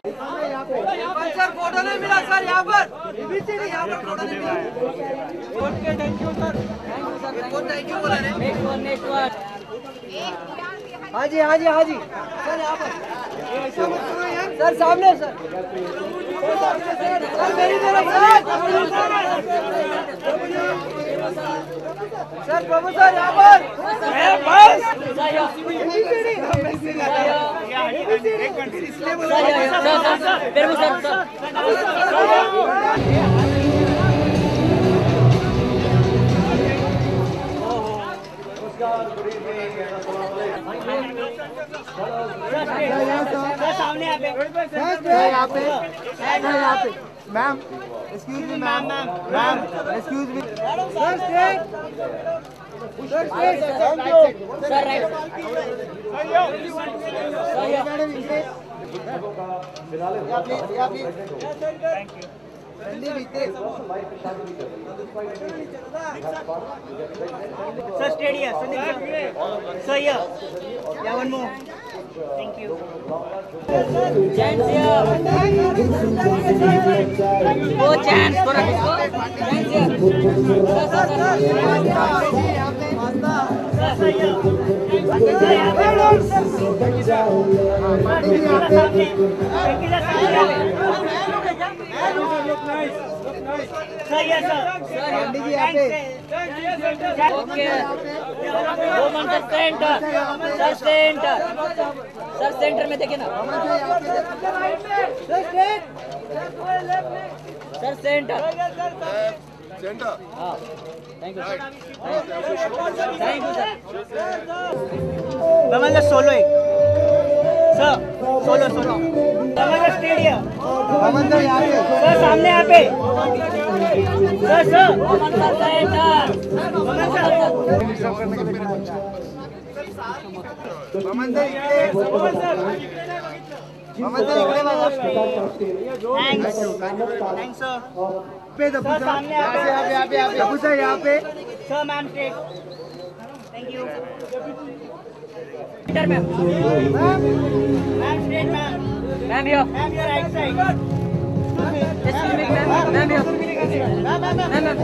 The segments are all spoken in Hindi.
सर फोटो नहीं मिला सर यहाँ पर यहाँ पर फोटो नहीं मिला। Okay thank you sir. Thank you बोला नेक्स्ट वन। हाँ जी हाँ जी हाँ जी सर यहाँ पर सर सामने सर सर मेरी तरफ सर प्रभु सर यहाँ पर बस सामने यहाँ पे ma'am excuse me ma'am excuse me sir straight sir straight thank you sir right Sir, stay here. Sir, here. Yeah, one more. Thank you. Chance here. Go chance. थोड़ा किसको? Chance here. Sir, yes, sir. Okay. Woman sir center. Sir center. Sir center में देखिए ना. Sir center. Center. हाँ. Thank you sir. Thank you sir. Baman just solo एक. Sir, solo. Baman just stay here. Baman sir यहाँ पे. Sir, सामने यहाँ पे. Sir. Woman sir center. Baman sir इकडे. Baman sir इकडे बघा. Thanks, sir. पे दबू Sir, सामने यहाँ पे. दबू सर यहाँ पे. Sir, ma'am, straight. Thank you. Center ma'am. Ma'am, straight, ma'am. Ma'am here. Ma'am, your right side. Excuse me ma'am. Ma'am here. Ma'am.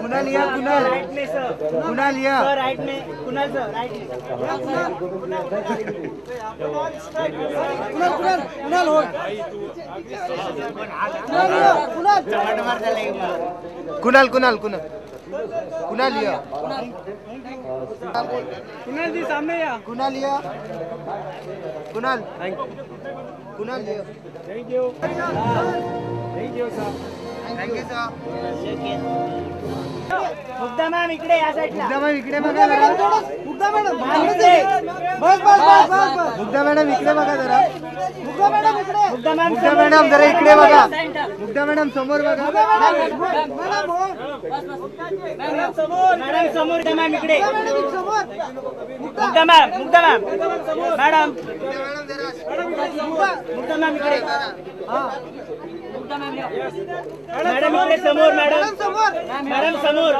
Kunal लिया कुणाल. Right में, sir. कुणाल लिया. Sir, right में. Kunal, sir, right में. कुणाल हो. कुणाल लिया. कुणाल जी सामने या. कुणाल लिया. कुणाल लिया. Thank you. Thank you, sir. Thank you sir. Mugdha ma'am इकडे या साईडला. मुग्धा मॅडम इकडे बघा जरा. मुग्धा मॅडम बस. मुग्धा मॅडम इकडे बघा जरा. मुग्धा मॅम मुग्धा मॅडम जरा इकडे बघा. मुग्धा मॅडम समोर बघा. मॅडम समोर या मॅम इकडे. Mugdha ma'am madam Mugdha ma'am इकडे. मॅडम इकडे समोर. मॅडम समोर.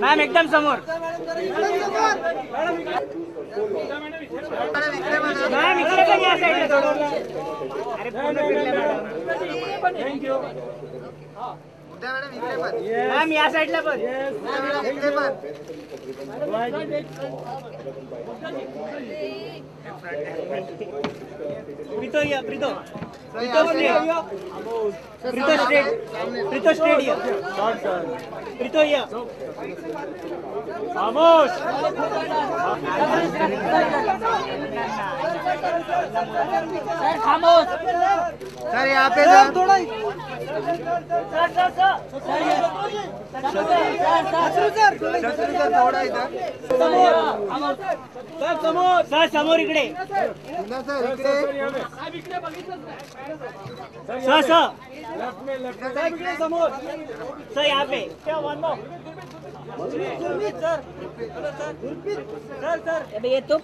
मॅम एकदम समोर. मॅम इकडे पण या साईडला थोडं. अरे पूर्ण फिरले मॅडम. थँक्यू. मुग्धा मॅडम इकडे पण. मॅम या साईडला पण. इकडे पण. प्रीतो या प्रीतो. प्रीतो स्ट्रेट या. प्रीतो या. खामोश. सर खामोश. सर यहाँ पे सर. शत्रु सर थोड़ा इधर. सर समोर इकडे. पुन्हा सर इकडे. सर समोर. सर यहाँ पे. अबे ये तो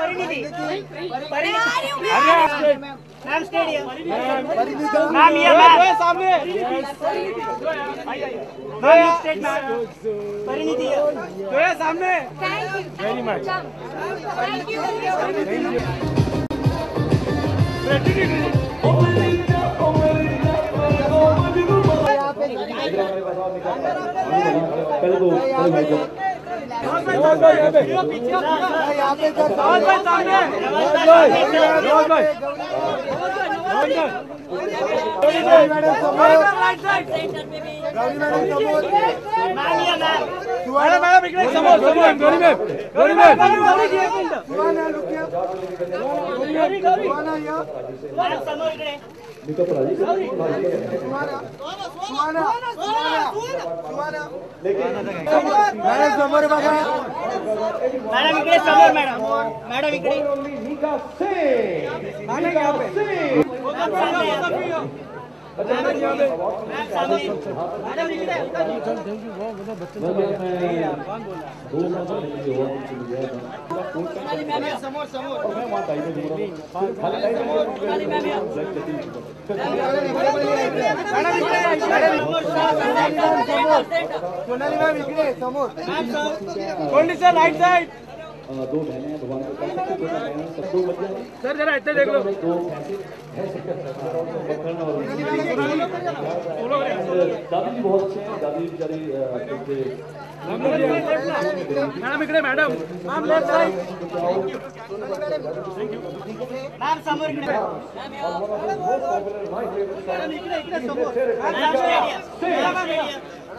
परिणीति मैम स्टेडियम मैम ये मैम सामने मैम स्टेट मैम परिणीति तो ये सामने very much thank you madam इकडे समोर मैडम इकडे राइट साइड दो बहनें भगवान को सब दो बच्चे सर जरा इधर देख लो दादी जी बहुत अच्छे हैं दादी बेचारी मैडम इकडे madam ma'am left side ma'am समोर इकडे मैडम इकडे समोर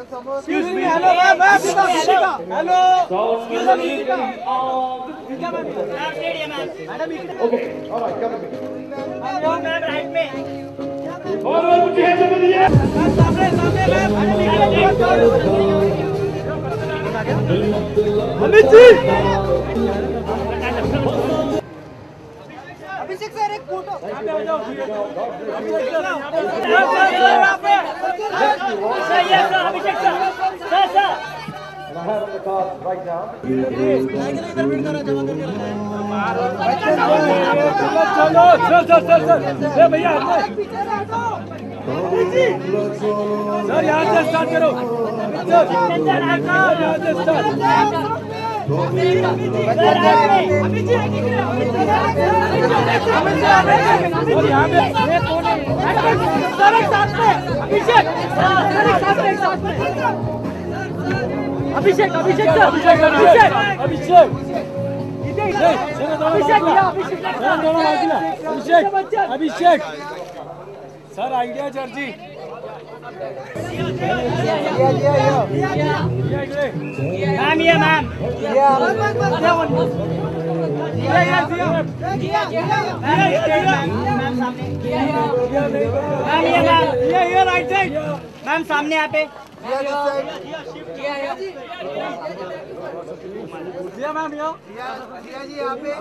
Excuse me, hello, ma'am, hello. Excuse me, madam. Okay, all right, come with me. Ma'am, right में. और मुझे है समझ लिया सामने अमित जी अभिषेक सर एक फोटो right now. चलो भैया सर यहाँ से स्टार्ट करो अभिषेक सर आइडिया सर जी मैम ये मैम राइट साइड मैम सामने यहाँ पे मैम यहाँ पे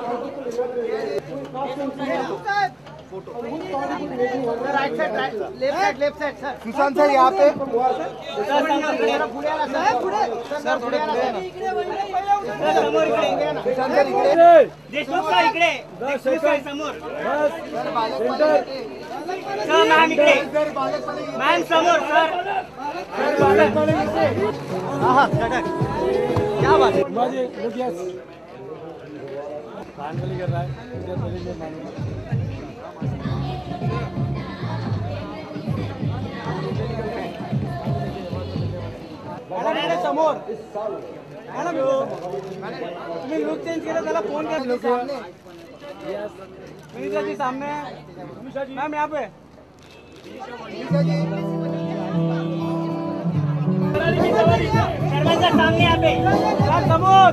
right side left side sir Sushant sir यहाँ पे देशमुख सर इकडे समोर सर मॅम इकडे मॅम समोर सर क्या बात है कर रहा है समोर मॅडम तुम्ही लुक चेंज केला त्याला फोन कर मिनिषा जी सामने मैम यहाँ पे शर्मा सर सामने यहाँ पे समोर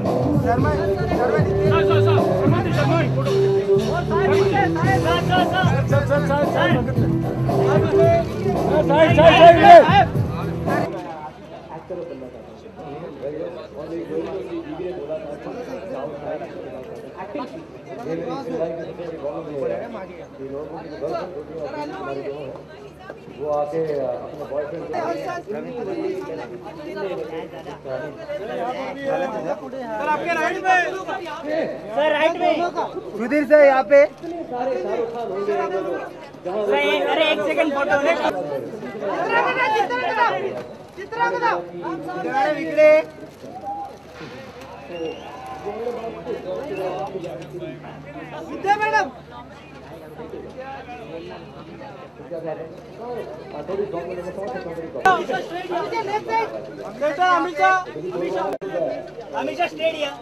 वो आके अपने बॉयफ्रेंड सर आपके राइट में, सर राइट में सुधीर से यहाँ पे अरे एक सेकंड फोटो इकडे विद्या मॅडम अमीषा स्टेडियम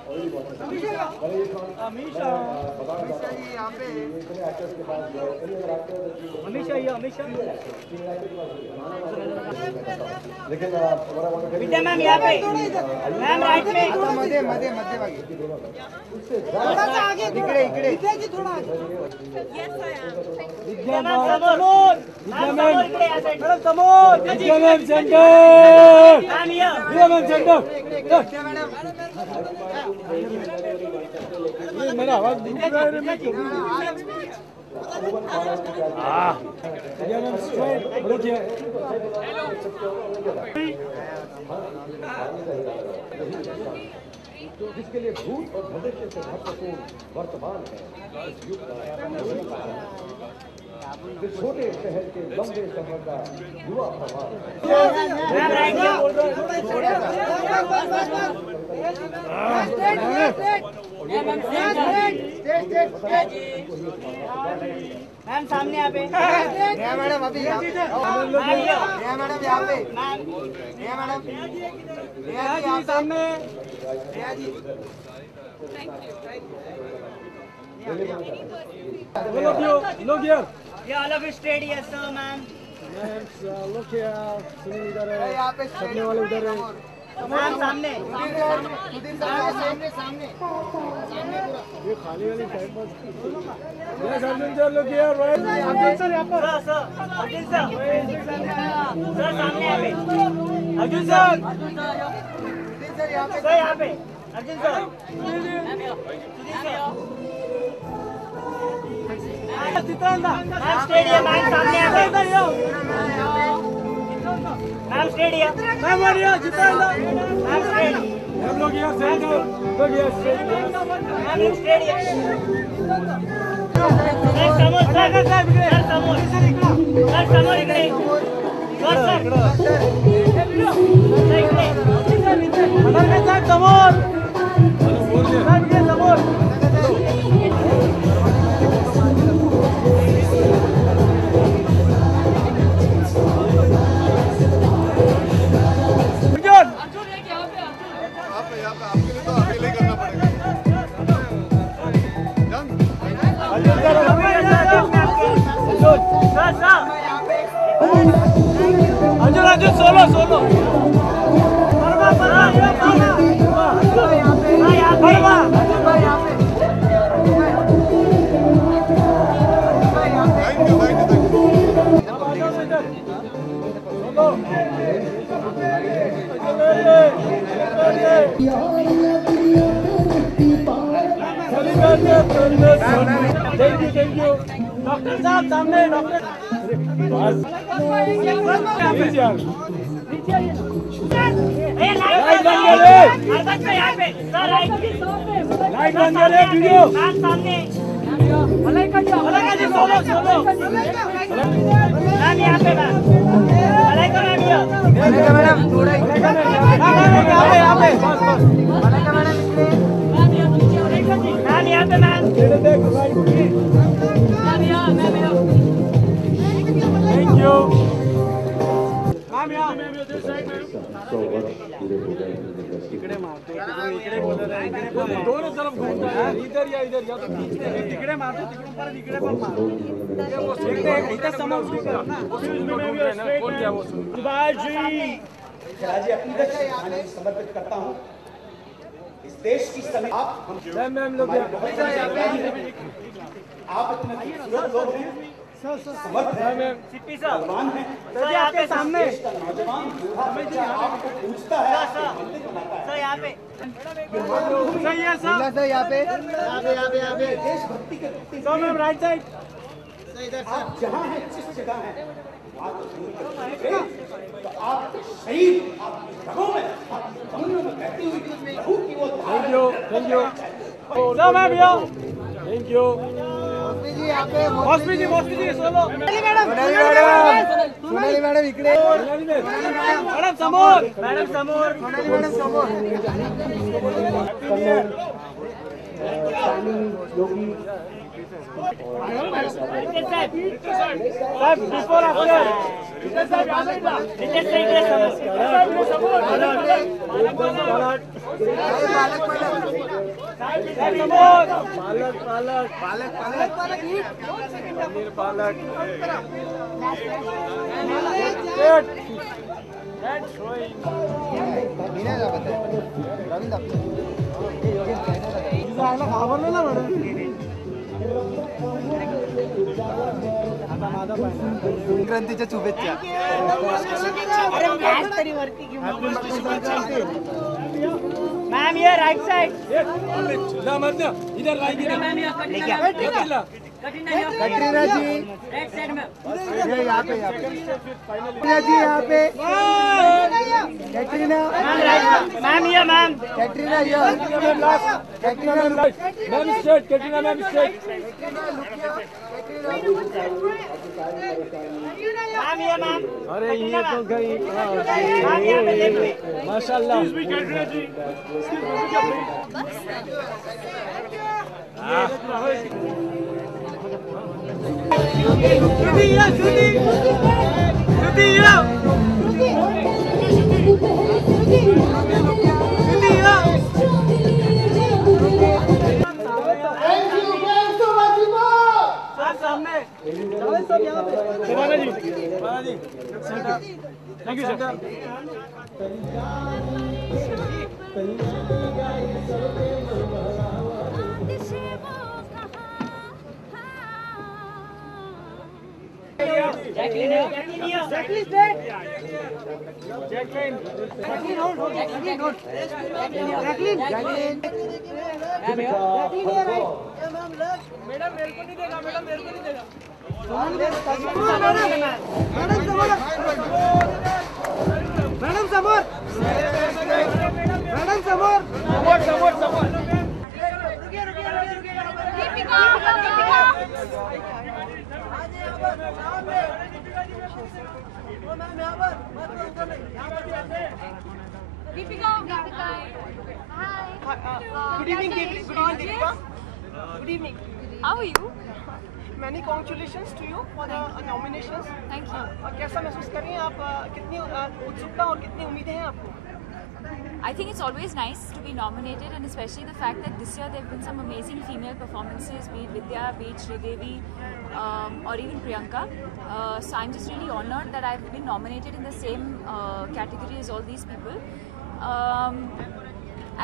लेकिन विद्या मैम यहाँ पे, मैम राइट में मध्ये मध्ये मध्यभागी थोड़ा सा आगे इकडे इकडे थोड़ा आगे विद्या मैम समोर, समोर इकडे या साइड मॅडम समोर विद्या मैम सेंटर, मैम या विद्या मॅम सेंटर मेरा आवाज दुख रहा है रे मैं जिसके लिए भूत और भविष्य से महत्वपूर्ण वर्तमान है इस युग का इस छोटे शहर के लंबे सफर का युवा प्रभाव मैम सामने यहाँ पे, मैडम अभी यहाँ पे मैडम यहाँ पे मैडम सामने look here, yeah, all of you stayed here, sir, ma'am. लोग इधर है यहाँ पे सबने वाले उधर है मैम सामने, सामने सामने ये खाली वाली time pass yes Arjun sir लोग यार अर्जुन सर यहाँ पर सर अर्जुन सर, सर सामने यहाँ पे अर्जुन सर, सर यहाँ पे Arjun sir, ma'am stadium, ma'am सामने यहाँ पे, ma'am stadium, ma'am Maria Jitendra ma'am stadium, हम लोग यहाँ सेंटर लोग यहाँ स्टेडियम मैम स्टेडियम, सर समोर, सर समोर, सर समोर इकडे, सर इकडे, समोर समोर Arjun solo solo thank you doctor साहब सामने डॉक्टर लाइट बंद कर वीडियो सामने मलाइका जी सोलो सोलो मैम यहाँ पे, मैम मलाइका मैम मैडम थोड़ा यहाँ पे मलाइका मैडम मैम यहाँ पे, मैम थैंक यू सौ वर्ष पूरे हो गए इकडे मारते इकडे बोलत आहे इकडे दोनों तरफ घूमता है इधर या तो खींचते हैं तिकडे मारतो तिकडून परत इकडे पण मारतो इधर समोर ना कौन क्या वो राजी अपनी समर्पित करता हूँ। इस देश की सभी मैम लोग आप इतने खूबसूरत लोग हैं, समर्थ हैं, बलवान हैं। सर आपके सामने देश का नौजवान बूढ़ा बच्चा आपको पूछता है, आपके मंदिर बनाता है। सर यहाँ पे सही है सर यहाँ पे देशभक्ति के प्रति सर मैम राइट साइड आप जहाँ हैं, जिस जगह हैं, मातृभूमि तो आपके शहीद, आपकी रगों में, आपकी कमरों में बहती हुई लहू की वो धार थैंक यू सर मैम भैया थैंक यू मौसमी जी सोलो सोनाली मैडम इकडे मैडम समोर साहब बिफोर आफ्टर घाबरलो ना मॅडम संक्रांतीच्या शुभेच्छा मैम ये राइट साइड इधर कटरीना जी ये यहाँ पे कटरीना जी यहाँ पे कटरीना मैम ये ma'am Katrina Katrina ma'am straight Katrina ma'am straight ma'am ये मैम अरे ये तो गई मैम यहाँ पे देखिए माशाल्लाह thank you sir Good evening, Deepika. Good evening. How are you? Many congratulations to you for the nominations. Thank you. कैसा महसूस कर रही हैं आप? कितनी उत्सुकता और कितनी उम्मीदें हैं आपको? I think it's always nice to be nominated, and especially the fact that this year there have been some amazing female performances, be it Vidya, be it Sridevi, or even Priyanka. So I'm just really honoured that I've been nominated in the same category as all these people.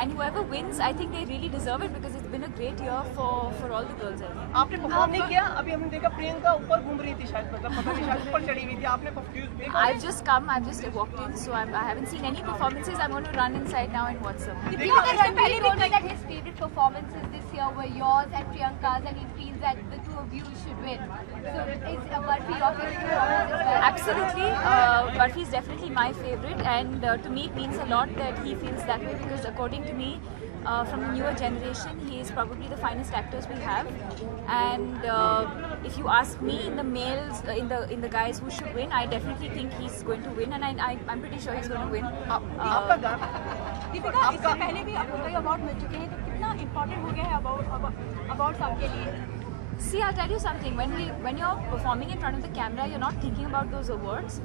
And whoever wins, I think they really deserve it because it's been a great year for all the girls. I think. आपने परफॉर्म नहीं किया? अभी हमने देखा प्रियंका ऊपर घूम रही थी शायद, मतलब पता नहीं शायद ऊपर चढ़ी हुई थी. आपने I've just come, I've just walked in, so I haven't seen any performances. I'm going to run inside now and watch some. Ranveer told me that his favorite performances this year were yours and Priyanka's, and he feels that the two of you should win. So is Barfi your favorite performance as well? Absolutely, Barfi is definitely my favorite, and to me it means a lot that he feels that way because according to me, from the newer generation, he is probably the finest actors we have. And if you ask me, in the males, in the guys who should win, I definitely think he's going to win, and I'm pretty sure he's going to win. Deepika, इससे पहले भी आपको कई अवार्ड मिल चुके हैं, तो कितना इम्पोर्टेंट हो गया है अवार्ड्स आपके लिए? See, I'll tell you something. When you're performing in front of the camera, you're not thinking about those awards.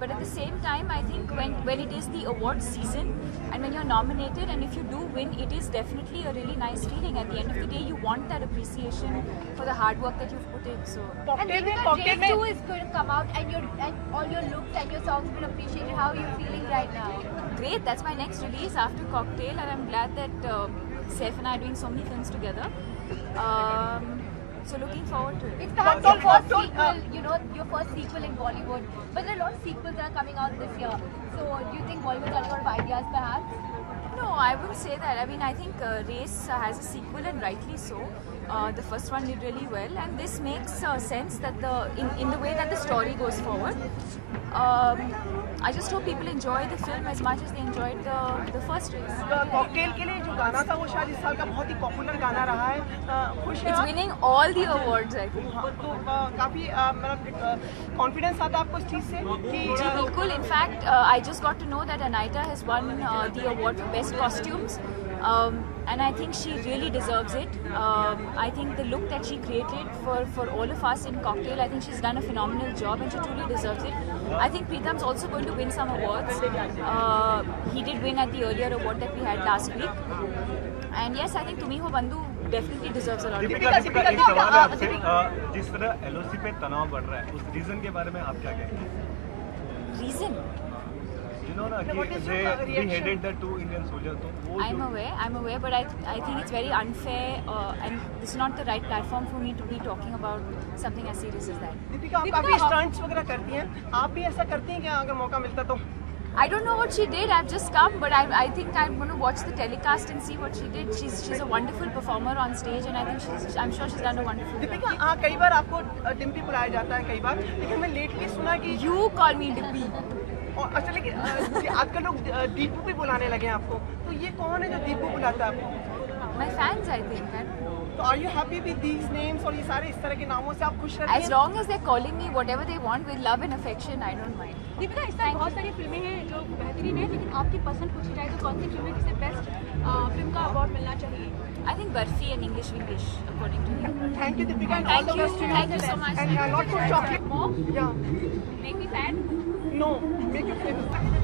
But at the same time, I think when it is the award season and when you're nominated, and if you do win, it is definitely a really nice feeling. At the end of the day, you want that appreciation for the hard work that you've put in. So. And Race 2 is going to come out, and all your looks and your songs have been appreciated. How are you feeling right now? Great, that's my next release after Cocktail, and I'm glad that Saif and I are doing so many films together. So looking forward to it. It's perhaps your first sequel, your first sequel in Bollywood. But there are a lot of sequels that are coming out this year. So do you think Bollywood has a lot of ideas perhaps? No, I wouldn't say that. I mean, I think Race has a sequel, and rightly so. The first one did really well, and this makes sense that in the way that the story goes forward. I just hope people enjoy the film as much as they enjoyed the first Race. Cocktail के लिए जो गाना था वो शायद इस साल का बहुत ही पॉपुलर गाना रहा है. खुश हैं It's आप? winning all the awards, I think. तो काफी मतलब कॉन्फिडेंस आता है आपको इस चीज से कि जी बिल्कुल. In fact, I just got to know that Anaita has won the award for best costumes, and I think she really deserves it. I think the look that she created for all of us in Cocktail, I think she's done a phenomenal job, and she truly deserves it. I think Pritam's also going to win some awards. He did win at the earlier award that we had last week. And yes, I think Tumi Ho Bandhu definitely deserves a lot. Deepika एक सवाल है आपसे. जिस तरह LOC पे तनाव बढ़ रहा है, उस रीजन के बारे में आप क्या कहेंगे? Reason? You know ना कि they beheaded the 2 Indian soldiers. तो वो I'm aware, but I think it's very unfair, and this is not the right platform for me to be talking about something as serious as that. Deepika आप काफी स्टंट्स वगैरह करती हैं. आप भी ऐसा करती हैं क्या अगर मौका मिलता तो? I don't know what she did. I've just come, but I think I'm going to watch the telecast and see what she did. She's a wonderful performer on stage, and I think I'm sure she's done a wonderful job. Deepika हाँ कई बार आपको डिम्पी बुलाया जाता है कई बार, लेकिन मैं लेटली सुना कि You call me Dippy. और अच्छा लेकिन आजकल लोग दीपू भी बुलाने लगे हैं आपको. तो ये कौन है जो दीपू बुलाता है आपको? My fans, I think. तो are you happy with these names और ये सारे इस तरह के नामों से आप खुश रहती हैं? As long as they're calling me whatever they want with love and affection, I don't mind. Deepika इस साल बहुत सारी फिल्में हैं जो बेहतरीन है, लेकिन आपकी पसंद पूछी जाए तो कौन सी फिल्म है जिसे बेस्ट फिल्म का अवार्ड मिलना चाहिए? I think Barfi and English English, according to me. Thank you, Deepika, and all the best to you. Thank you so much. And a lot more chocolate. More? Yeah. Make me fat? No, make you famous.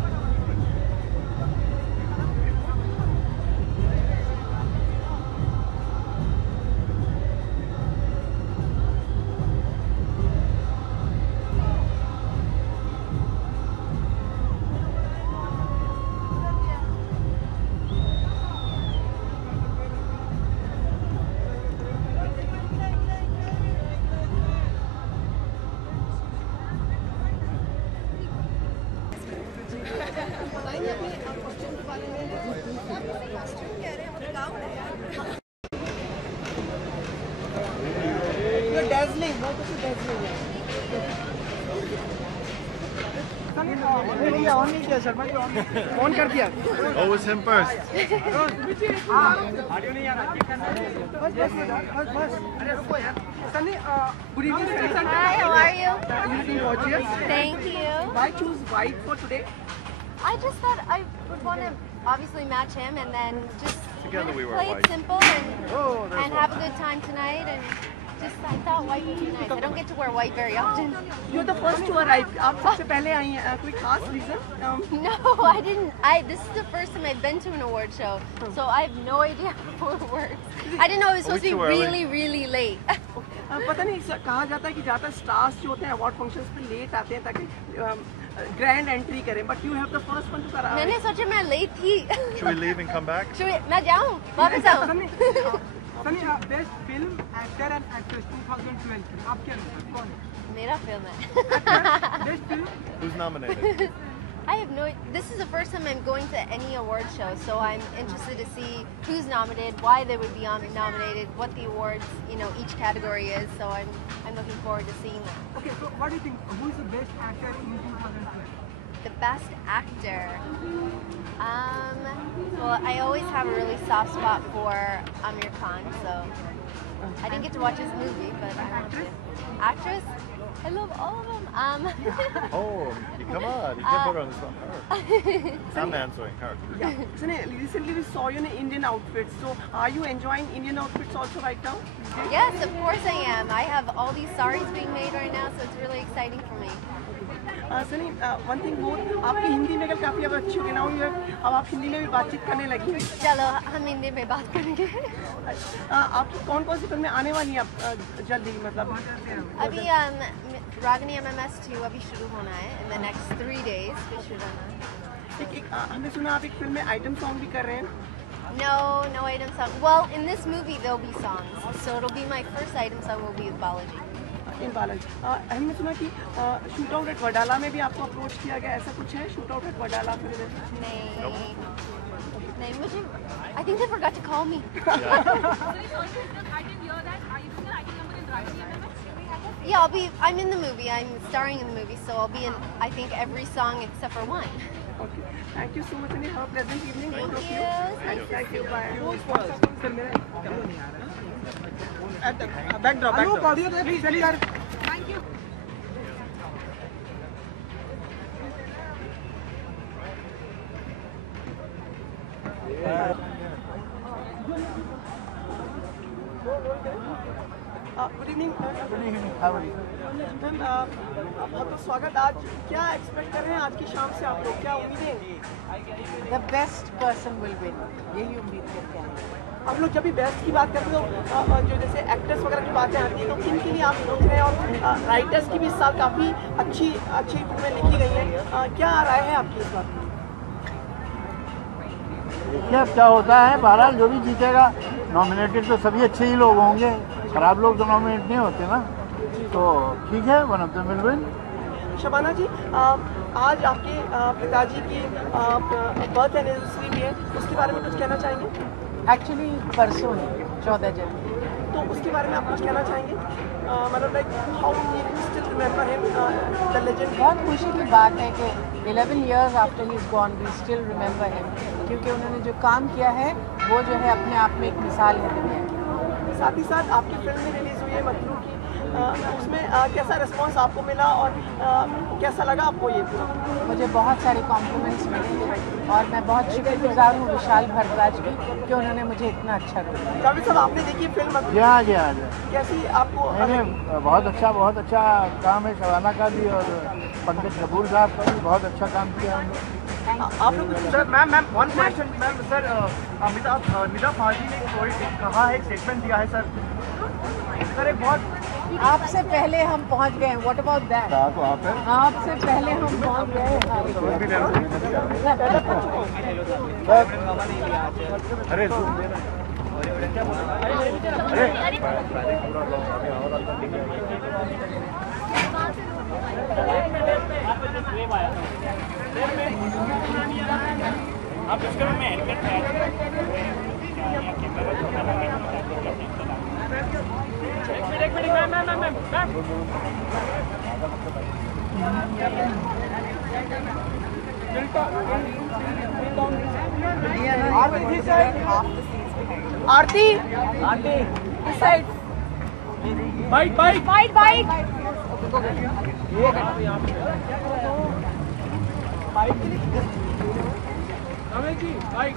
You're dazzling. बहुत अच्छी dazzling है. ऑन नहीं किया शर्मा जी, ऑन कर दिया. Oh, it's him first. Audio नहीं आ रहा. बस. अरे रुको यार. Sunny, good evening. Hi, how are you? You looking gorgeous. Thank you. Why choose white for today? I just thought I would want to obviously match him and then just Together we wear play white. it simple and there's and have a good time tonight, and just I thought white would be nice. I don't get to wear white very often. You're the first to arrive. आप सबसे पहले आई हैं. कोई खास reason? No, I didn't. This is the first time I've been to an award show, so I have no idea how it works. I didn't know it was supposed to be really, really late. पता नहीं कहा जाता है कि ज़्यादा स्टार्स जो होते हैं अवार्ड फंक्शंस पे लेट आते हैं ताकि ग्रैंड एंट्री करें. But you have the first one two करा. मैंने सोचा मैं late थी. Should we leave and come back? मैं जाऊँ वापस आऊँ. Sunny best film actor and actress 2012 आप क्या कौन है? मेरा फिल्म है. Best film. Who's nominated? I have no. This is the first time I'm going to any award show, so I'm interested to see who's nominated, why they would be nominated, what the awards, each category is. So I'm looking forward to seeing that. Okay, so what do you think? Who is the best actor in 2012? The best actor. Well, I always have a really soft spot for Amir Khan, so I didn't get to watch his movie, but I want to. Actress? I love all of them. Oh, come on, you can't put her on the spot. I'm answering her. Yeah. So, recently we saw you in Indian outfits. So, are you enjoying Indian outfits also right now? Yes, of course I am. I have all these saris being made right now, so it's really exciting for me. Sunny one thing more आपकी हिंदी में कल काफ़ी अब अच्छी हो गई ना अब आप हिंदी में भी बातचीत करने लगी चलो हम हिंदी में बात करेंगे आपकी कौन कौन सी फिल्में आने वाली हैं जल्दी मतलब अभी रागनी MMS2 अभी शुरू होना है in the next 3 days पे शुरू होना है हमने सुना आप एक फिल्म में आइटम सॉन्ग भी कर रहे हैं No item song. Well, in this movie there'll be songs, so it'll be my first item song will be with Balaji. इन बालाजी हमने सुना कि शूट आउट एट वडाला में भी आपको अप्रोच किया गया ऐसा कुछ है shoot out at Wadala film नहीं मुझे I think they forgot to call me. Yeah, I'm in the movie. I'm starring in the movie, so I'll be in I think every song except for one. Okay. Thank you so much and have a pleasant evening. Thank you. Bye. Backdrop. Please. Thank you. Good evening. How are you? Ma'am बहुत स्वागत आज क्या एक्सपेक्ट कर रहे हैं आज की शाम से आप लोग क्या उम्मीदें The best person will win. यही उम्मीद करते हैं आप लोग जब भी बेस्ट की बात करते हो जो जैसे एक्टर्स वगैरह की बातें आती हैं तो किन के लिए आप सोच रहे हैं और राइटर्स की भी इस साल काफ़ी अच्छी फिल्में लिखी गई हैं क्या राय है आपकी इस बात क्या होता है बहरहाल जो भी जीतेगा नॉमिनेटेड तो सभी अच्छे ही लोग होंगे खराब लोग तो नॉमिनेट नहीं होते ना तो ठीक है one of the will win Shabana ji आज आपके पिताजी की बर्थ एनिवर्सरी भी है उसके बारे में कुछ कहना चाहेंगे एक्चुअली परसों 14 जनवरी तो उसके बारे में आप कुछ कहना चाहेंगे मतलब like how we still remember him the legend बहुत खुशी की बात है कि 11 years after he is gone we still remember him क्योंकि उन्होंने जो काम किया है वो जो है अपने आप में एक मिसाल है दुनिया की साथ ही साथ आपकी फिल्म भी रिलीज़ हुई है मतलू की उसमें कैसा रिस्पांस आपको मिला और कैसा लगा आपको ये मुझे बहुत सारे कॉम्प्लीमेंट्स मिले हैं और मैं बहुत शुक्रगुजार हूँ विशाल भारद्वाज की कि उन्होंने मुझे इतना अच्छा रोल दिया जावेद साहब आपने देखी फिल्म कैसी आपको बहुत अच्छा काम है शबाना का भी और पंकज कपूर साहब का भी बहुत अच्छा काम किया है आप लोग sir ma'am one question ma'am sir Nida Fazli ने कहा है स्टेटमेंट दिया है सर एक बहुत आपसे पहले हम पहुंच गए व्हाट अबाउट दैट आपसे पहले हम पहुंच गए अरे आप इसके में हेलमेट एक minute ma'am Aarti side bite जी bike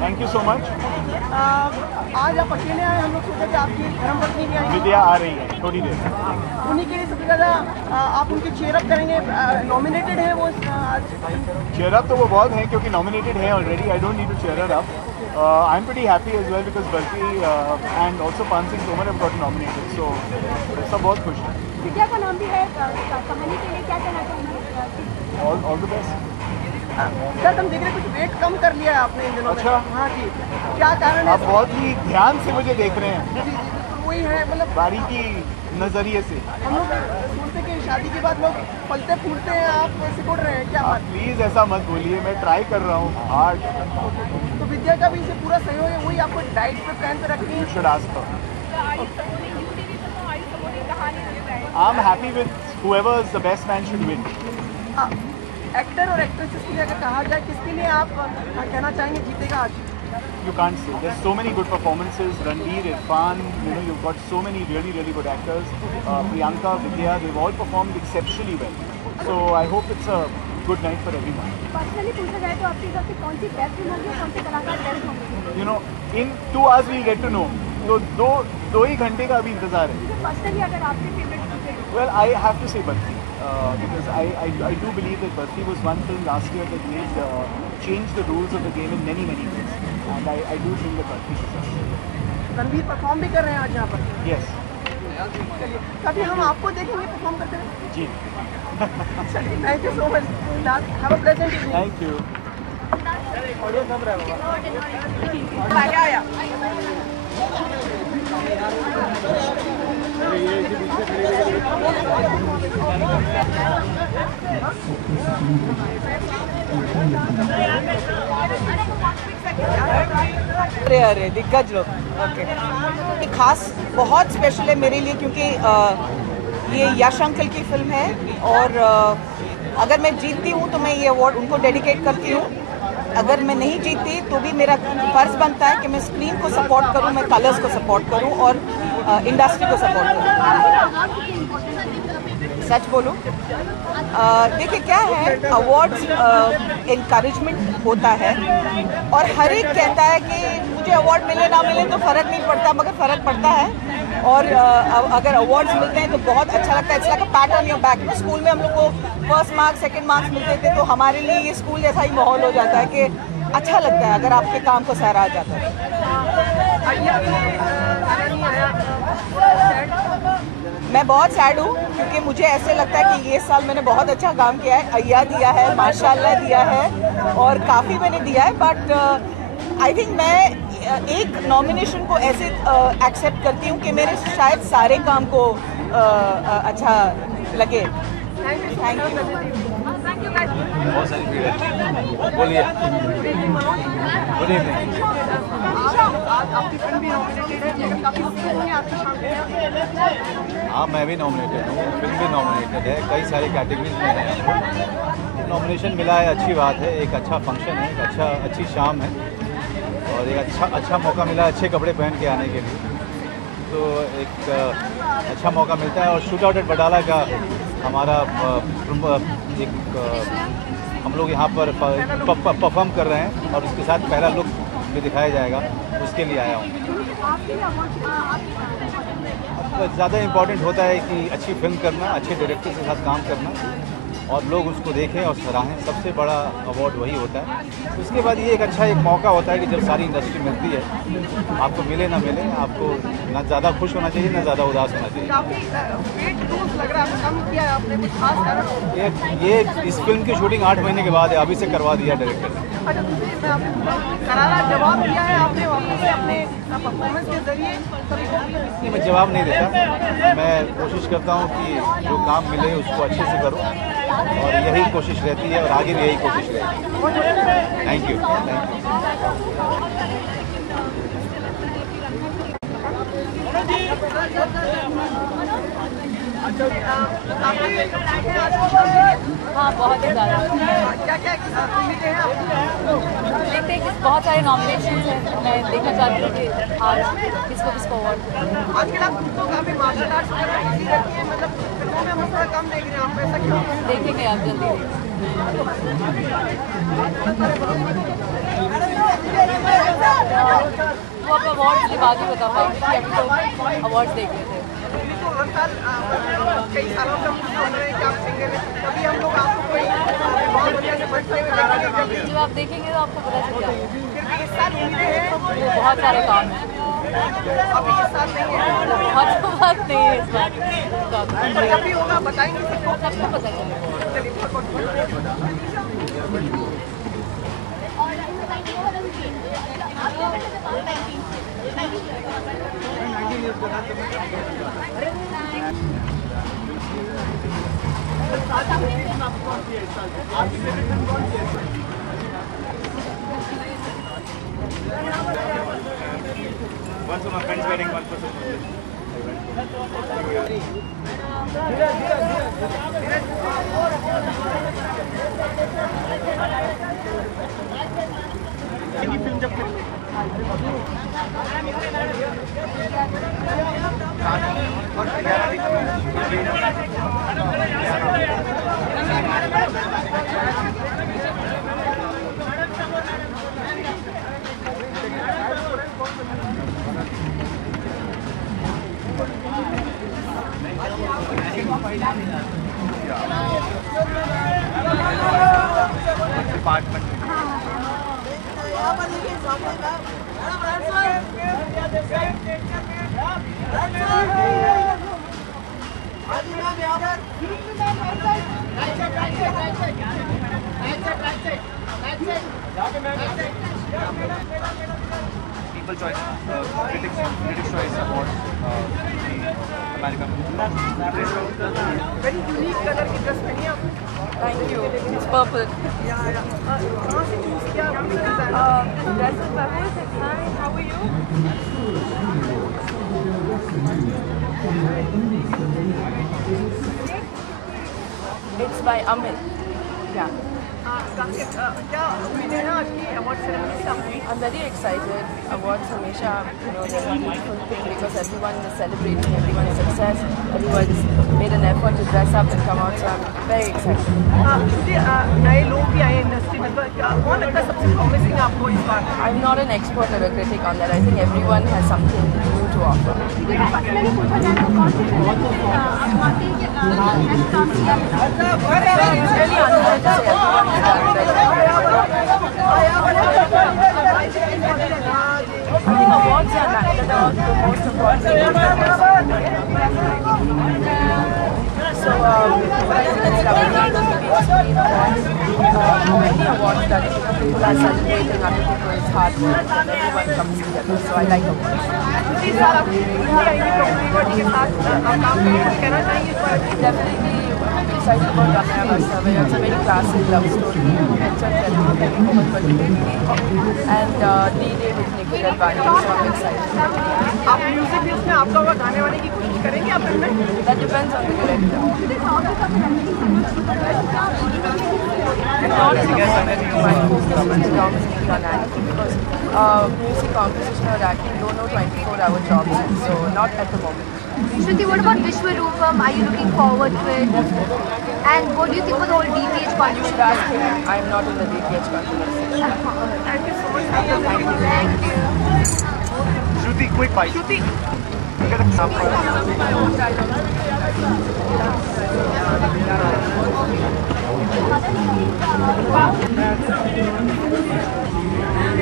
thank you so much आज आप अकेले आए हम लोग सोचे कि आपकी धर्मपत्नी भी आई विद्या आ रही है थोड़ी देर उन्हीं के लिए सबसे ज़्यादा आप उनके चेयरअप करेंगे नॉमिनेटेड है वो आज चेयरअप तो वो बहुत हैं क्योंकि नॉमिनेटेड है already I don't need to cheer up I am pretty happy as well because बल्कि and also Paan Singh Tomar have got nominated so सब बहुत खुश हैं विद्या का नाम भी है कहानी के लिए क्या कहना चाहेंगे ऑल द बेस्ट सर हम देख रहे कुछ वेट कम कर लिया है आपने इन दिनों अच्छा हाँ जी क्या कारण है आप बहुत ही ध्यान से मुझे देख रहे हैं वही है मतलब बारीकी नजरिए से हम लोग सुनते कि शादी के बाद लोग पलते फूलते हैं आप सिकुड़ रहे हैं क्या बात प्लीज ऐसा मत बोलिए मैं ट्राई कर रहा हूँ हार्ड तो विद्या का भी इसे पूरा सहयोग है वही आपको डाइट पे प्लान पे रखनी है should ask I'm happy with whoever is the best man should win. Actor और एक्ट्रेसेस के लिए अगर कहा जाए किसके लिए आप कहना चाहेंगे जीतेगा आज? You can't say. There's so many good performances. Ranveer, Irfan, you've got so many really, really good actors. Priyanka, Vidya, they've all performed exceptionally well. So I hope it's a good night for everyone. Personally पूछा जाए तो आपके हिसाब से कौन सी बेस्ट फिल्म होगी, कौन से कलाकार बेस्ट होंगे? In 2 hours we'll get to know. तो दो ही घंटे का अभी इंतजार है. पर्सनली अगर आपके फेवरेट पूछे? Well, I have to say Barfi. Because I do believe that Barfi was one film last year that made changed the rules of the game in many ways, and I do think that Barfi is Ranveer perform भी कर रहे हैं आज यहाँ पर? Yes. कभी हम आपको देखेंगे परफॉर्म करते हुए? जी. Thank you so much. Have a pleasant evening. Thank you. Audio कम रहा है आया. अरे दिग्गज लोग. ओके. खास बहुत स्पेशल है मेरे लिए क्योंकि ये यश अंकल की फिल्म है और अगर मैं जीतती हूँ तो मैं ये अवार्ड उनको डेडिकेट करती हूँ. अगर मैं नहीं जीतती तो भी मेरा फर्ज बनता है कि मैं स्क्रीन को सपोर्ट करूँ, मैं कलर्स को सपोर्ट करूँ और इंडस्ट्री को सपोर्ट करूँ. सच बोलूँ, देखिए क्या है, अवार्ड्स इनकरेजमेंट होता है और हर एक कहता है कि मुझे अवार्ड मिले ना मिले तो फ़र्क नहीं पड़ता, मगर फ़र्क पड़ता है. और अगर अवार्ड्स मिलते हैं तो बहुत अच्छा लगता है. It's like a PAT on your back. School में हम लोग को फर्स्ट मार्क्स सेकंड मार्क्स मिलते थे तो हमारे लिए ये स्कूल जैसा ही माहौल हो जाता है कि अच्छा लगता है अगर आपके काम को सराहा जाता है. मैं बहुत सैड हूँ क्योंकि मुझे ऐसे लगता है कि ये साल मैंने बहुत अच्छा काम किया है. अय्या दिया है, माशाल्लाह दिया है और काफ़ी मैंने दिया है. बट आई थिंक मैं एक नॉमिनेशन को ऐसे एक्सेप्ट करती हूँ कि मेरे शायद सारे काम को अच्छा लगे. Thank you. बहुत सारी भीड़ है. बोलिए. Good evening. आपकी फिल्म भी नॉमिनेटेड है, काफी होंगे आपकी शाम को. हाँ, मैं भी नॉमिनेटेड हूँ, फिल्म भी नॉमिनेटेड है, कई सारी कैटेगरीज में है. नॉमिनेशन मिला है, अच्छी बात है. एक अच्छा फंक्शन है, एक अच्छी शाम है और एक अच्छा मौका मिला अच्छे कपड़े पहन के आने के लिए. तो एक अच्छा मौका मिलता है. और शूट आउट एट बटाला का हमारा एक हम लोग यहाँ पर परफॉर्म कर रहे हैं और उसके साथ पहला लुक भी दिखाया जाएगा, उसके लिए आया हूँ. ज़्यादा इम्पोर्टेंट होता है कि अच्छी फिल्म करना, अच्छे डायरेक्टर के साथ काम करना और लोग उसको देखें और सराहें. सबसे बड़ा अवार्ड वही होता है. उसके बाद ये एक मौका होता है कि जब सारी इंडस्ट्री मिलती है, आपको मिले ना मिले, आपको ना ज़्यादा खुश होना चाहिए ना ज़्यादा उदास होना चाहिए. ये इस फिल्म की शूटिंग 8 महीने के बाद है, अभी से करवा दिया डायरेक्टर ने. मैं जवाब नहीं देता. मैं कोशिश करता हूँ कि जो काम मिले उसको अच्छे से करूँ और यही कोशिश रहती है और आगे भी यही कोशिश रहेगी. Thank you. हाँ, बहुत ही ज़्यादा. देखते हैं, बहुत सारे नॉमिनेशन हैं. मैं देखना चाहती हूँ कि आज किसको अवार्ड. आजकल आप खुद को काफी मार्शल आर्ट्स मतलब फिल्मों में हम थोड़ा कम देख रहे हैं, आप ऐसा क्यों? देखेंगे आप जल्दी. वो आप अवार्ड्स के बाद ही बता पाएंगे कि अभी तो अवार्ड्स देख रहे थे. कई सालों से हम सुन रहे हैं कि आप सिंगर हैं, कभी हम लोग आपको कोई बहुत बढ़िया से बढ़ते हुए देखेंगे. जब आप देखेंगे तो आपको पता चल जाएगा. फिर भी इस साल उम्मीदें हैं, बहुत सारे काम हैं. अभी इस साल नहीं है, बहुत बात नहीं है इस बार. अभी होगा बताएंगे सबको पता चलेगा. चलिए बहुत बहुत One for my friend's wedding, one for People Choice, Critics Choice Award, American. Very unique color की dress पहनी है आप. Thank you. It's purple. कहाँ से choose किया आपने design? Dress is purple. Hi, how are you? It's by Amit. Yeah. क्या उम्मीद है आज की अवार्ड सेरेमनी से आपकी? I'm very excited. Awards हमेशा, they're a beautiful thing because everyone is celebrating everyone's success. Everyone's made an effort to dress up and come out, so I'm very excited. नए लोग भी आए इंडस्ट्री में, तो कौन लगता है सबसे प्रॉमिसिंग आपको इस बार? I'm not an expert or a critic on that. I think everyone has something new to offer. Personally पूछा जाए तो कौन सी film It's really unfair to say everyone has done better. I think awards are the most important thing. So, I think it's lovely that the movie is made awards. Many awards that people are celebrating other people's hard work and everyone comes together. So I like awards. Definitely excited about Ramaya Vastavaya. It's a very classic love story. And D-Day with Nikhil Advani. So I'm excited. आप म्यूजिक भी उसमें आपका होगा, गाने वाने की कोशिश करेंगे आप फिल्म में? That depends on the director. I'm not in the moment to my focus is predominantly on acting because music composition or acting don't know 24-hour jobs, so not at the moment. Shruti, what about Vishwarupam? Are you looking forward to it? And what do you think about the whole DPH You should controversy? ask him. I'm not in the DPH controversy. Thank you so much. Thank you. Shruti, quick bite. Shruti, Get a sample.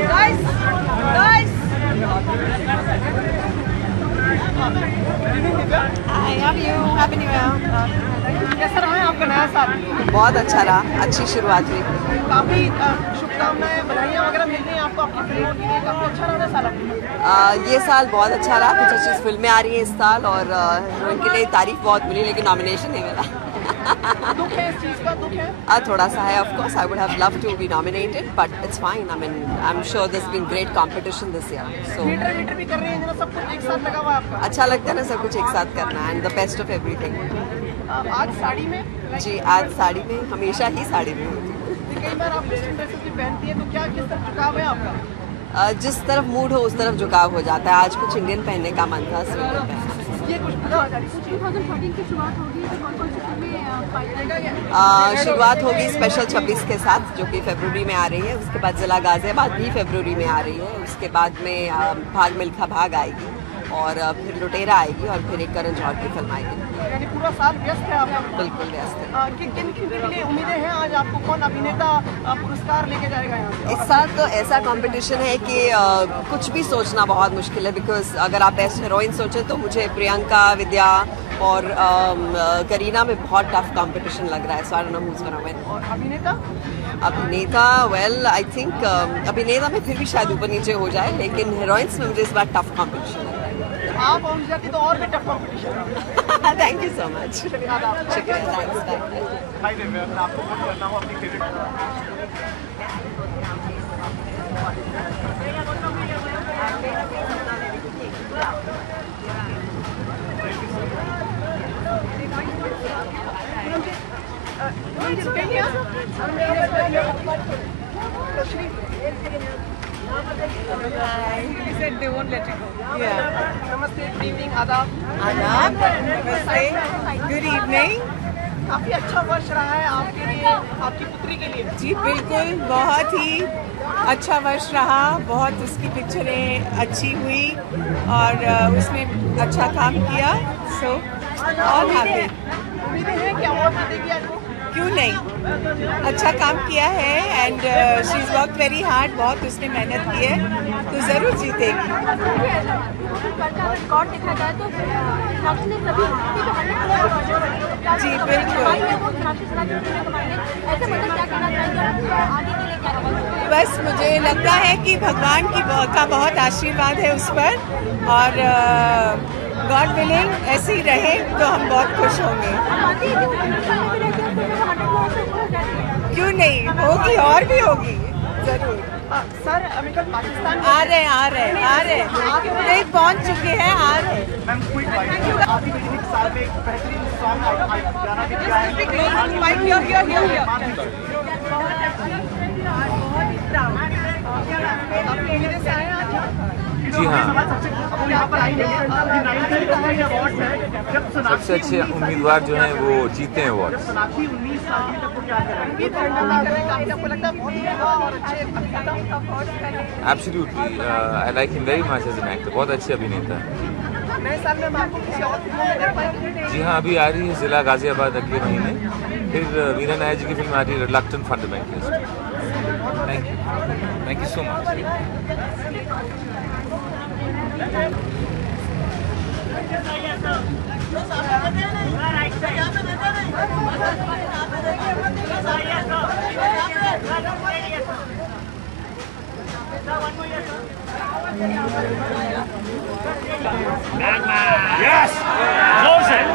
guys. Hi, how are you? Happy New Year. कैसा रहा है आपका नया साल? बहुत अच्छा रहा, अच्छी शुरुआत हुई। काफी शुभकामनाएं, बधाइयाँ वगैरह मिल रही हैं आपको आपकी फिल्मों के लिए, काफी अच्छा रहा साल आपका? ये साल बहुत अच्छा रहा, कुछ अच्छी फिल्में आ रही हैं इस साल और उनके लिए तारीफ बहुत मिली, लेकिन नॉमिनेशन नहीं मिला। दुख है इस चीज़ का, दुख है? थोड़ा सा है, of course I would have loved to be nominated, but it's fine. I mean I am sure this been great competition this year, so theatre भी कर रही हैं, सब कुछ एक साथ लगा हुआ है आपका? अच्छा लगता है ना सब कुछ एक साथ करना, and the best of everything. आज साड़ी में? जी, आज साड़ी में, हमेशा ही साड़ी में होती हूँ। कई बार आप वेस्टर्न ड्रेसेस भी पहनती हैं, तो क्या किस तरफ झुकाव है आपका? जिस तरफ मूड हो उस तरफ झुकाव हो जाता है। आज कुछ इंडियन पहनने का मन था, सो ये कुछ 2013 की शुरुआत होगी तो कौन कौन सी फिल्में शुरुआत होगी स्पेशल 26 के साथ, जो कि फरवरी में आ रही है। उसके बाद जिला गाजियाबाद भी फरवरी में आ रही है। उसके बाद में भाग मिल्खा भाग आएगी और फिर लुटेरा आएगी और फिर एक करण जौहर की फिल्म आएगी। यानी पूरा साल व्यस्त है आपका? बिल्कुल व्यस्त है। किन के लिए उम्मीदें हैं आज आपको? कौन अभिनेता पुरस्कार लेके जाएगा यहाँ से? इस साल तो ऐसा कंपटीशन है कि कुछ भी सोचना बहुत मुश्किल है, बिकॉज अगर आप बेस्ट हीरोइन सोचें तो मुझे प्रियंका, विद्या और करीना में बहुत टफ कंपटीशन लग रहा है। So I don't know who is gonna win. और अभिनेता वेल आई थिंक अभिनेता में फिर भी शायद ऊपर नीचे हो जाए, लेकिन हीरोइंस में मुझे इस बार टफ कंपटीशन लग रहा है। आप पहुंच जाती तो और भी tough competition. Thank you so much. शुक्रिया, थैंक्स। हाय दिव्या, मैं आपको फोन करना हूँ अपनी favourite. He said they won't let you go. Yeah. Namaste, good evening, Adab. Adab. Good evening. काफी अच्छा वर्ष रहा है आपके लिए, आपकी पुत्री के लिए। जी बिल्कुल, बहुत ही अच्छा वर्ष रहा, बहुत उसकी पिक्चरें अच्छी हुई और उसने अच्छा काम किया, सो ऑल हैप्पी। उम्मीदें हैं कि अवार्ड देगी आज वो? क्यों नहीं, अच्छा काम किया है and she is work very hard, बहुत उसने मेहनत की है तो ज़रूर जीतेगी। रिकॉर्ड देखा जाए तो जी बिल्कुल, बस मुझे लगता है कि भगवान का बहुत आशीर्वाद है उस पर और गॉड विलिंग ऐसे ही रहे तो हम बहुत खुश होंगे। क्यों नहीं, होगी और भी होगी ज़रूर। सर अभी कल पाकिस्तान आ रहे नहीं पहुंच चुके हैं, आ रहे। मैम क्विक बाइट, आपकी बेटी ने साल में एक बेहतरीन सॉन्ग गाना भी किया है। जी हाँ, सबसे अच्छे उम्मीदवार जो हैं वो जीते हैं award. Absolutely, I like him very much as an actor, बहुत अच्छे अभिनेता है। नए साल में आपको किसी और फिल्मों में देख पाएंगे? जी हाँ, अभी आ रही है जिला गाजियाबाद अगले महीने, फिर वीरा नायर जी की फिल्म आ रही है reluctant fundamentalist. Thank you so much. Yes! Close it!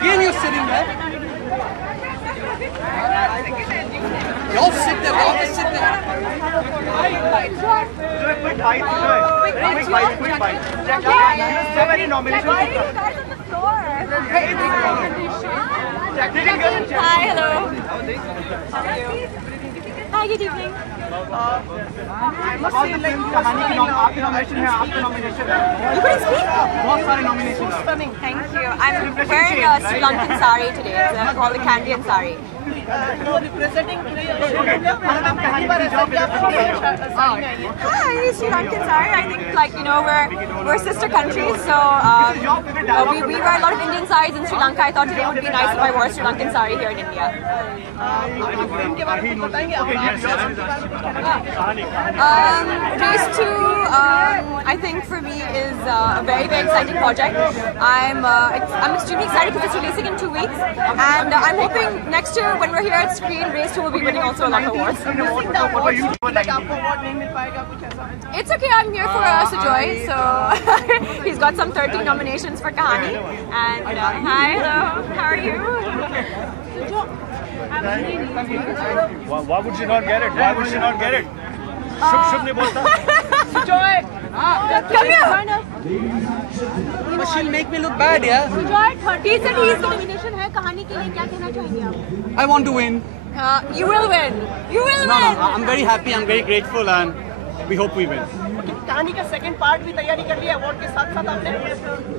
Again you're sitting there. Y'all sit there, y'all just sit there. Quick bite. So many nominations. Hi, hello. Hi, good evening. कहानी की आपकी नॉमिनेशन है, आपका नॉमिनेशन है। You can speak? बहुत सारे nomination. Stunning. Thank you. I'm wearing a Sri Lankan sari today. It's called the Candian sari. Representing Hi, Sri Lankan sari. I think, like, you know, we're sister countries, so we wear a lot of Indian saris in Sri Lanka. I thought today would be nice if I wore a Sri Lankan sari here in India. Race 2, I think for me is a very, very exciting project. I'm extremely excited because it's releasing in 2 weeks, and I'm hoping next year when we're here at screen, Race 2 will be winning also a lot of awards. It's okay, I'm here for Sujoy, so he's got some 13 nominations for Kahani. And hi, hello, how are you? Why would she not get it? Why would she not get it? Shub ne bolta. Sujoy, come here. But she'll make me look bad, yeah? Sujoy, 30 said he's got nomination है कहानी के लिए, क्या कहना चाहेंगे आप? I want to win. You will win. You will win. No, I'm very happy, I'm very grateful, and we hope we win. कहानी का सेकंड पार्ट भी तैयारी कर लिया अवार्ड के साथ साथ आपने?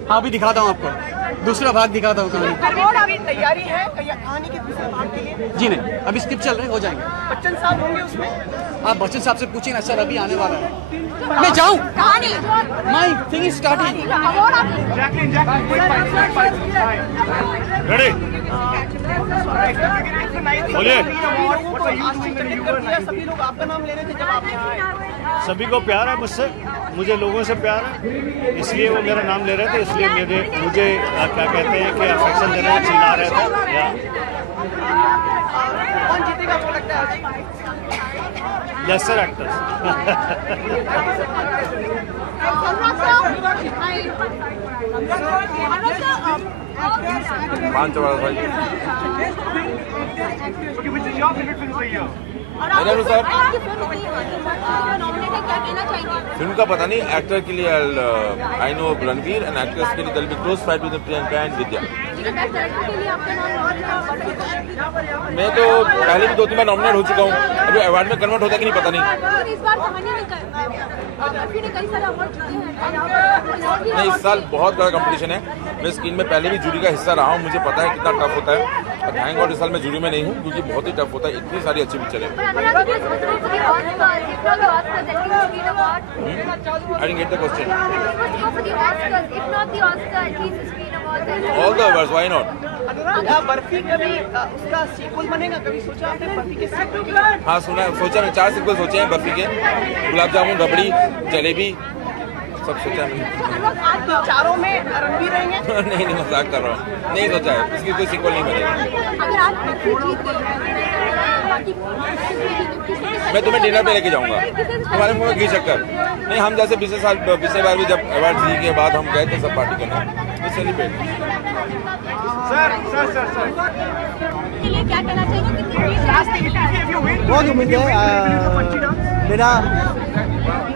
हाँ, अभी दिखाता हूँ आपको, दूसरा भाग दिखाता हूँ कहानी। अवार्ड अभी तैयारी है कहानी के दूसरे भाग के लिए? जी नहीं, अभी स्क्रिप्ट चल रहे हो जाएंगे। बच्चन साहब होंगे उसमें? आप बच्चन साहब से पूछिए ना सर, अभी आने वाला है। मैं जाऊँ? कहानी। My thing is starting. Award आप Ready? बोलिए। सभी लोग आपका नाम ले रहे थे जब आप यहाँ आए। सभी को प्यार है मुझसे, मुझे लोगों से प्यार है, इसलिए वो मेरा नाम ले रहे थे, इसलिए मुझे क्या कहते हैं कि अफेक्शन देने में चिल्ला रहे थे। कौन जीतेगा आपको लगता है? Laser actors. 5 चौड़ा भाई। मेरे अनुसार फिल्म का पता नहीं, एक्टर के लिए I know Ranveer and actress के लिए it'll be close fight with Priyanka and Vidya. मैं तो पहले भी 2-3 बार नॉमिनेट हो चुका हूँ, अभी अवार्ड में कन्वर्ट होता है कि नहीं पता नहीं। नहीं, इस साल बहुत बड़ा कंपटीशन है। मैं स्क्रीन में पहले भी जूरी का हिस्सा रहा हूँ, मुझे पता है कितना टफ होता है। थैंक गॉड इस साल मैं जूरी में नहीं हूँ, क्योंकि बहुत ही टफ होता है, इतनी सारी अच्छी पिक्चर है। I didn't get the question. All the awards, why not? Barfi कभी उसका सीक्वल बनेगा, कभी सोचा आपने बर्फी के सीक्वल की? हाँ सुना, सोचा मैं 4 सीक्वल सोचे हैं बर्फी के, गुलाब जामुन, रबड़ी, जलेबी, सब सोचा है। चारों में रणवीर रहेंगे? नहीं मजाक कर रहा हूँ, नहीं सोचा है, इसकी कोई सीक्वल नहीं बनेगा। मैं तुम्हें डिनर पे लेके जाऊंगा, तुम्हारे मुंह में घी शक्कर नहीं। हम जैसे पिछले बार भी जब अवार्ड जी के बाद हम गए थे सब पार्टी करने, सेलिब्रेट। बहुत उम्मीद है। मेरा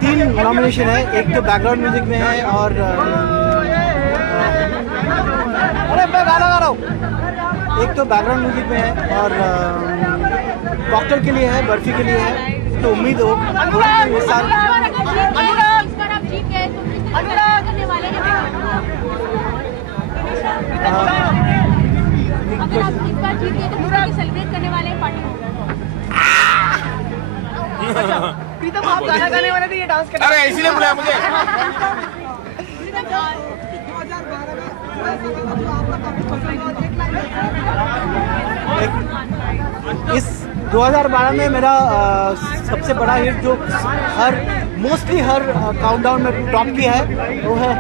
3 नॉमिनेशन है, एक तो बैकग्राउंड म्यूजिक में है और अरे मैं गाना गा रहा हूँ, एक तो बैकग्राउंड म्यूजिक में है और कॉकटेल के लिए है, बर्फी के लिए है। तो उम्मीद हो इस साल सेलिब्रेट करने वाले हैं पार्टी। प्रीतम आप गाना गाने वाले थे, ये डांस करने। अरे इसीलिए बुलाया मुझे। इस 2012 में मेरा सबसे बड़ा हिट जो मोस्टली हर काउंटडाउन में टॉप किया है वो है,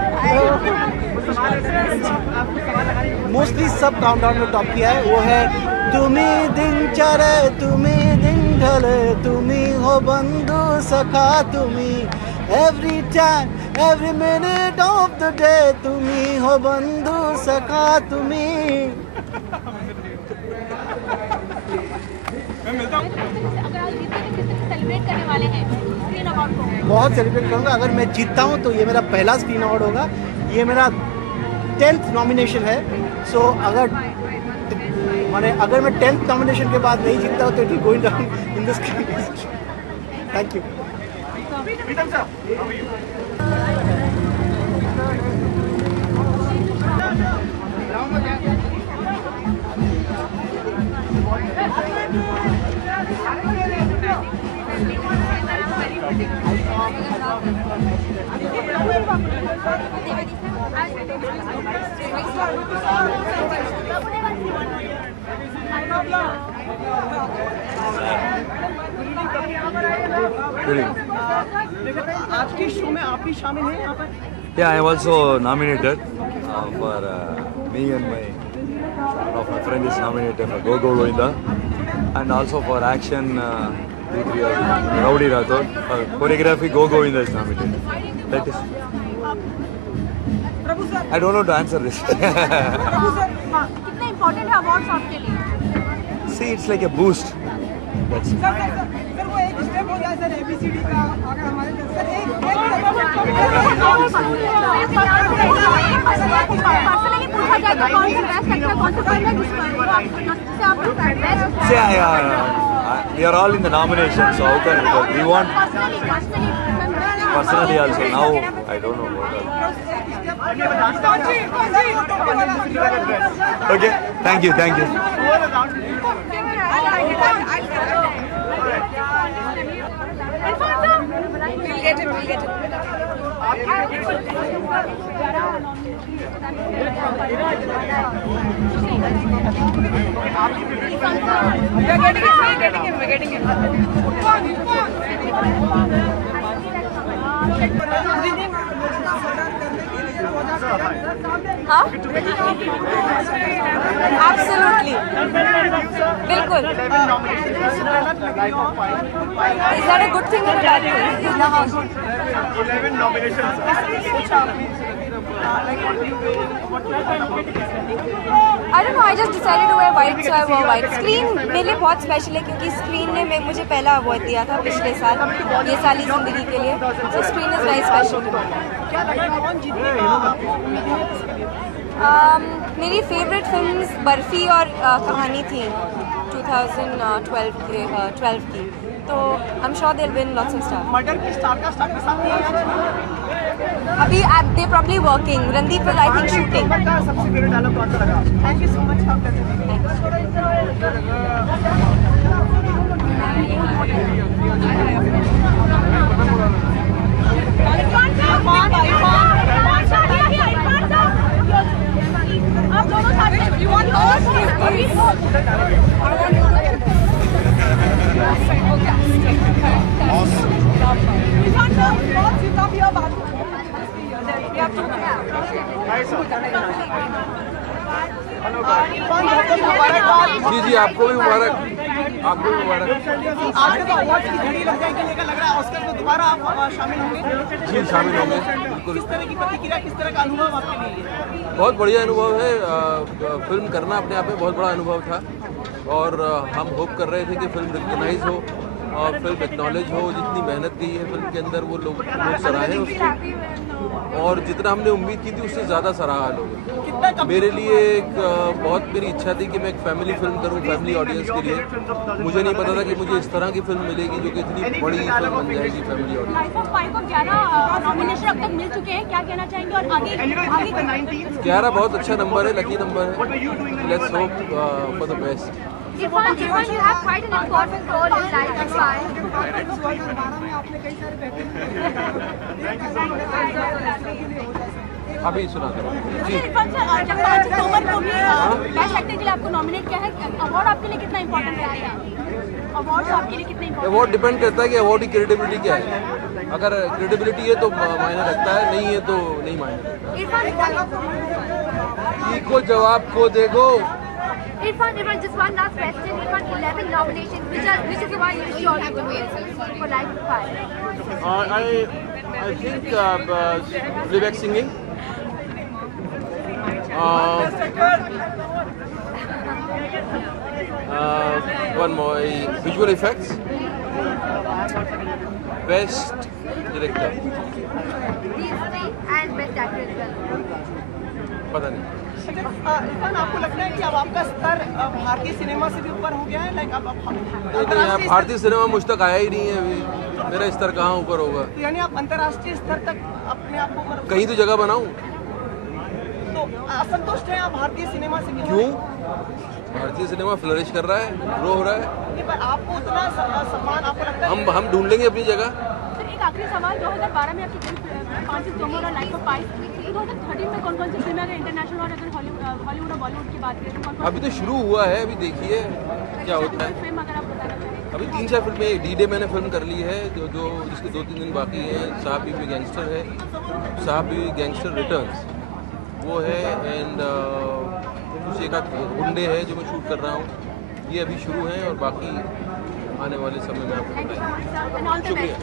मोस्टली सब काउंटडाउन में टॉप किया है वो है तुमी दिन चढ़े तुमी दिन ढले तुमी हो बंधु सखा तुमी every time every minute of the day तुमी हो बंधु सखा तुमी। सेलिब्रेट करने वाले हैं स्क्रीन अवार्ड को? बहुत सेलिब्रेट करूंगा। अगर मैं जीतता हूं तो ये मेरा पहला स्क्रीन अवार्ड होगा, ये मेरा 10th नॉमिनेशन है। सो अगर मैं 10th नॉमिनेशन के बाद नहीं जीतता हूं तो it will going down in the screen. Thank you. आज के शो में आप भी शामिल हैं यहाँ पर? Yeah, I am also nominated for me and one of my friend is nominated for Go Go Govinda, and also for action Rowdy Rathod. Choreography Go Go Govinda is nominated. That is. I don't know to answer this. कितना इम्पोर्टेंट है अवार्ड्स आपके लिए? See, it's like a boost. That's it. Sir वो एक स्टेप हो जाए सर ABCD का, अगर हमारे सर एक पर्सनली पूछा जाए तो कौन सा बेस्ट एक्टर, कौन सा फिल्म है जिससे आप best? See, we are all in the nomination, so how can we want personally also? Now I don't know what else. Okay, thank you. We'll get it. We're getting it. हाँ? Absolutely. बिल्कुल. Is that a good thing or a bad thing? 11 nominations. Like what do you wear? What I don't know, I just decided to wear white, so I wore white. Screen मेरे लिए बहुत स्पेशल है क्योंकि स्क्रीन ने मुझे पहला अवार्ड दिया था पिछले साल, ये साल ही जिंदगी के लिए. So screen is very special to me. क्या लगता है कौन जीतेगा आपको उम्मीद है इसके लिए? मेरी फेवरेट फिल्म्स बर्फी और कहानी थी 2012 की, तो आई am sure they will win lots of star. Murder की स्टार के साथ नहीं है अभी they probably working. Randeep will I think shooting. सबसे फेवरेट डायलॉग कौन सा लगा? Thank you so much for आप दोनों साथ में यू वांट जी जी, आपको भी मुबारक, आपको भी मुबारक. आपके तो अवार्ड की घड़ी लग जाएगी, लेकिन लग रहा है ऑस्कर में दोबारा आप शामिल होंगे. जी शामिल होंगे बिल्कुल. किस तरह की प्रतिक्रिया, किस तरह का अनुभव आपके लिए? बहुत बढ़िया अनुभव है. फिल्म करना अपने आप में बहुत बड़ा अनुभव था और हम होप कर रहे थे कि फिल्म रिकग्नाइज हो और फिल्म एक्नॉलेज हो. जितनी मेहनत की है फिल्म के अंदर वो लोग सराहे उसको, और जितना हमने उम्मीद की थी उससे ज़्यादा सराहा लोगों. मेरे लिए एक बहुत मेरी इच्छा थी कि मैं एक फैमिली फिल्म करूं फैमिली ऑडियंस के लिए. मुझे नहीं पता था कि मुझे इस तरह की फिल्म मिलेगी जो कि इतनी बड़ी फिल्म बन जाएगी फैमिली ऑडियंस. 11 नॉमिनेशन अब तक मिल चुके हैं, क्या कहना चाहेंगे? और आगे 11 बहुत अच्छा नंबर है, लकी नंबर है. Let's hope for the best. Irfan, you have quite an important role in life and fire. अभी सुना दो जी. इरफान सर, जगपाल तोमर को भी बेस्ट एक्टर के लिए आपको नॉमिनेट किया है. अवार्ड आपके लिए कितना इंपॉर्टेंट है? अवार्ड आपके लिए कितना इंपॉर्टेंट? अवार्ड डिपेंड करता है कि अवार्ड की क्रेडिबिलिटी क्या है. अगर क्रेडिबिलिटी है तो मायने रखता है, नहीं है तो नहीं मायने रखता. को जवाब को देगो. Irfan, just one last question. Irfan, 11 nominations. Which is the one you sure you will win for Life of Fire? I think playback singing. One more, visual effects. Best director. These three and best actor as well. पता नहीं. इरफान, आपको लगता है कि अब आपका स्तर भारतीय सिनेमा से भी ऊपर हो गया है? लाइक अब नहीं, भारतीय सिनेमा मुझ तक आया ही नहीं है अभी. मेरा स्तर कहाँ ऊपर होगा? तो यानी आप अंतर्राष्ट्रीय स्तर तक अपने आप को कहीं तो जगह बनाऊं. तो असंतुष्ट हैं आप भारतीय सिनेमा से? क्यों? भारतीय सिनेमा फ्लरिश कर रहा है, ग्रो हो रहा है. पर आपको उतना सम्मान आपको लगता है? हम ढूंढ लेंगे अपनी जगह. एक आखिरी सवाल, 2012 में आपकी फिल्म तोमर और लाइफ ऑफ पाई, 2013 में कौन कौन सी फिल्में, अगर इंटरनेशनल और अगर हॉलीवुड और बॉलीवुड की बात करें तो कौन? अभी तो शुरू हुआ है, अभी देखिए क्या होता है. फिल्म अगर आप बताना चाहें. अभी 3-4 फिल्में. डी-डे मैंने फिल्म कर ली है जो जिसके 2-3 दिन बाकी हैं. साहब भी गैंगस्टर है, साहब भी गैंगस्टर रिटर्न्स वो है, एंड कुछ एक आध गुंडे है जो मैं शूट कर रहा हूँ. ये अभी शुरू हैं और बाकी आने वाले समय में आपको बताएंगे. शुक्रिया.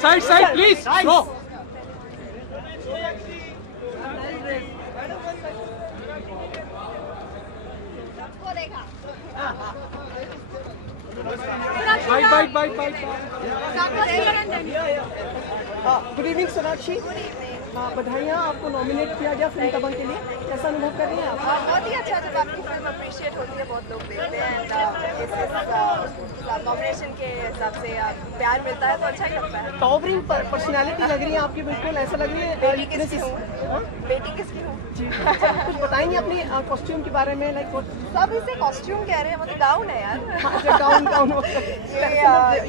Side, please. Go. Bye. Good evening Sonakshi. बधाइयाँ, आपको नॉमिनेट किया गया फिल्म दबंग के लिए. कैसा अनुभव कर रही हैं आप? बहुत ही अच्छा. जब आपकी फिल्म अप्रिशिएट होती है, बहुत लोग देखते हैं, नॉमिनेशन के हिसाब से प्यार मिलता है तो अच्छा ही लगता है. टॉवरिंग पर्सनैलिटी लग रही है आपकी, बिल्कुल ऐसा लग रही है. बेटी किसकी हूँ? कुछ बताएंगे अपनी कॉस्ट्यूम के बारे में? लाइक सब इसे कॉस्ट्यूम कह रहे हैं, मतलब गाउन है यार. Gown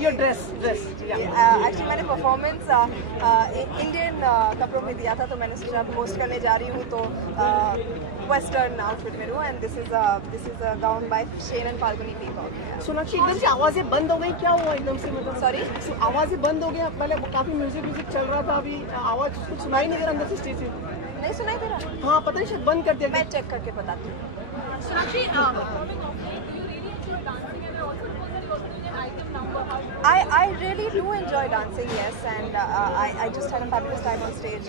your dress. एक्चुअली मैंने परफॉर्मेंस इंडियन कपड़ों में दिया था, तो मैंने सोचा होस्ट करने जा रही हूँ तो वेस्टर्न आउटफिट में हूँ. And this is a gown by Shane and Falguni Peacock. Sonakshi, एकदम से आवाजें बंद हो गई, क्या हुआ एकदम से? मतलब सॉरी, आवाजें बंद हो गई. पहले काफी म्यूजिक चल रहा था, अभी आवाज कुछ सुनाई नहीं दे रहा अंदर से स्टेज से. नहीं सुनाई दे रहा? हाँ, पता नहीं, शायद बंद कर दिया. मैं चेक करके बताती हूँ. Sonakshi, of number? I really do enjoy dancing, yes, and I just had a fabulous time on stage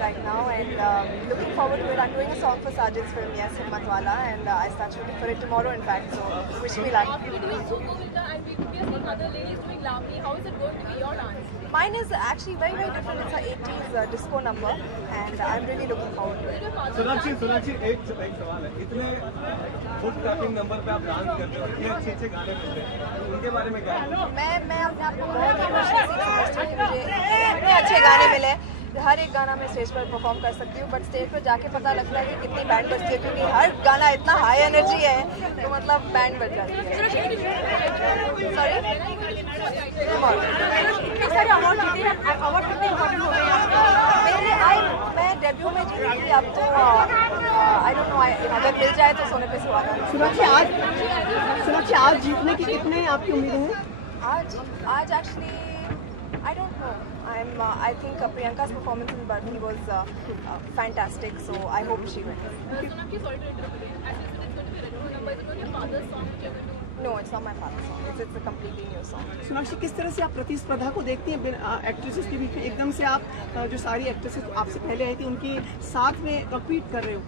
right now, and looking forward to it. I'm doing a song for Sajid's film, yes, Himmat Wala, and I start shooting for it tomorrow, in fact. So wish me luck. You're doing Sukovita, and we are seeing other ladies doing Lavani. How is it going to be your dance? Mine is actually very, very different. It's an 80s disco number, and I'm really looking forward to it. Sonakshi एक सवाल है, इतने फुट टैपिंग नंबर पे आप डांस करते हो, इतने अच्छे गाने मिलते हैं, उनके बारे में क्या है? मैं अपने आप को बहुत ही खुशनसीब समझती हूँ कि मुझे इतने अच्छे गाने मिले। हर एक गाना मैं स्टेज पर परफॉर्म कर सकती हूँ, बट स्टेज पर जाके पता लगता है कि कितनी बैंड बजती है, क्योंकि हर गाना इतना हाई एनर्जी है, तो मतलब बैंड बज जाती है। सॉरी, इतने सारे अवार्ड जीते हैं, अवार्ड कितने इम्पोर्टेंट हो गए हैं? मैं डेब्यू में जीती थी, अब तो आई डोंट नो, अगर मिल जाए तो सोने पे सुहागा। सोनाक्षी आज जीतने की कितने आपकी उम्मीदें हैं? आज actually I don't know. I think Priyanka's performance in Barfi was fantastic, so I hope she wins. Sonakshi, sorry to interrupt you. Actually, it's going to be a retro number. Is it not your father's song that you're going to do? No, it's not my father's song. It's a completely new song. Sonakshi, किस तरह से आप प्रतिस्पर्धा को देखती हैं एक्ट्रेसेस के बीच में? एकदम से आप जो सारी एक्ट्रेसेस आपसे पहले आई थी उनकी साथ में कम्पीट कर रहे हो?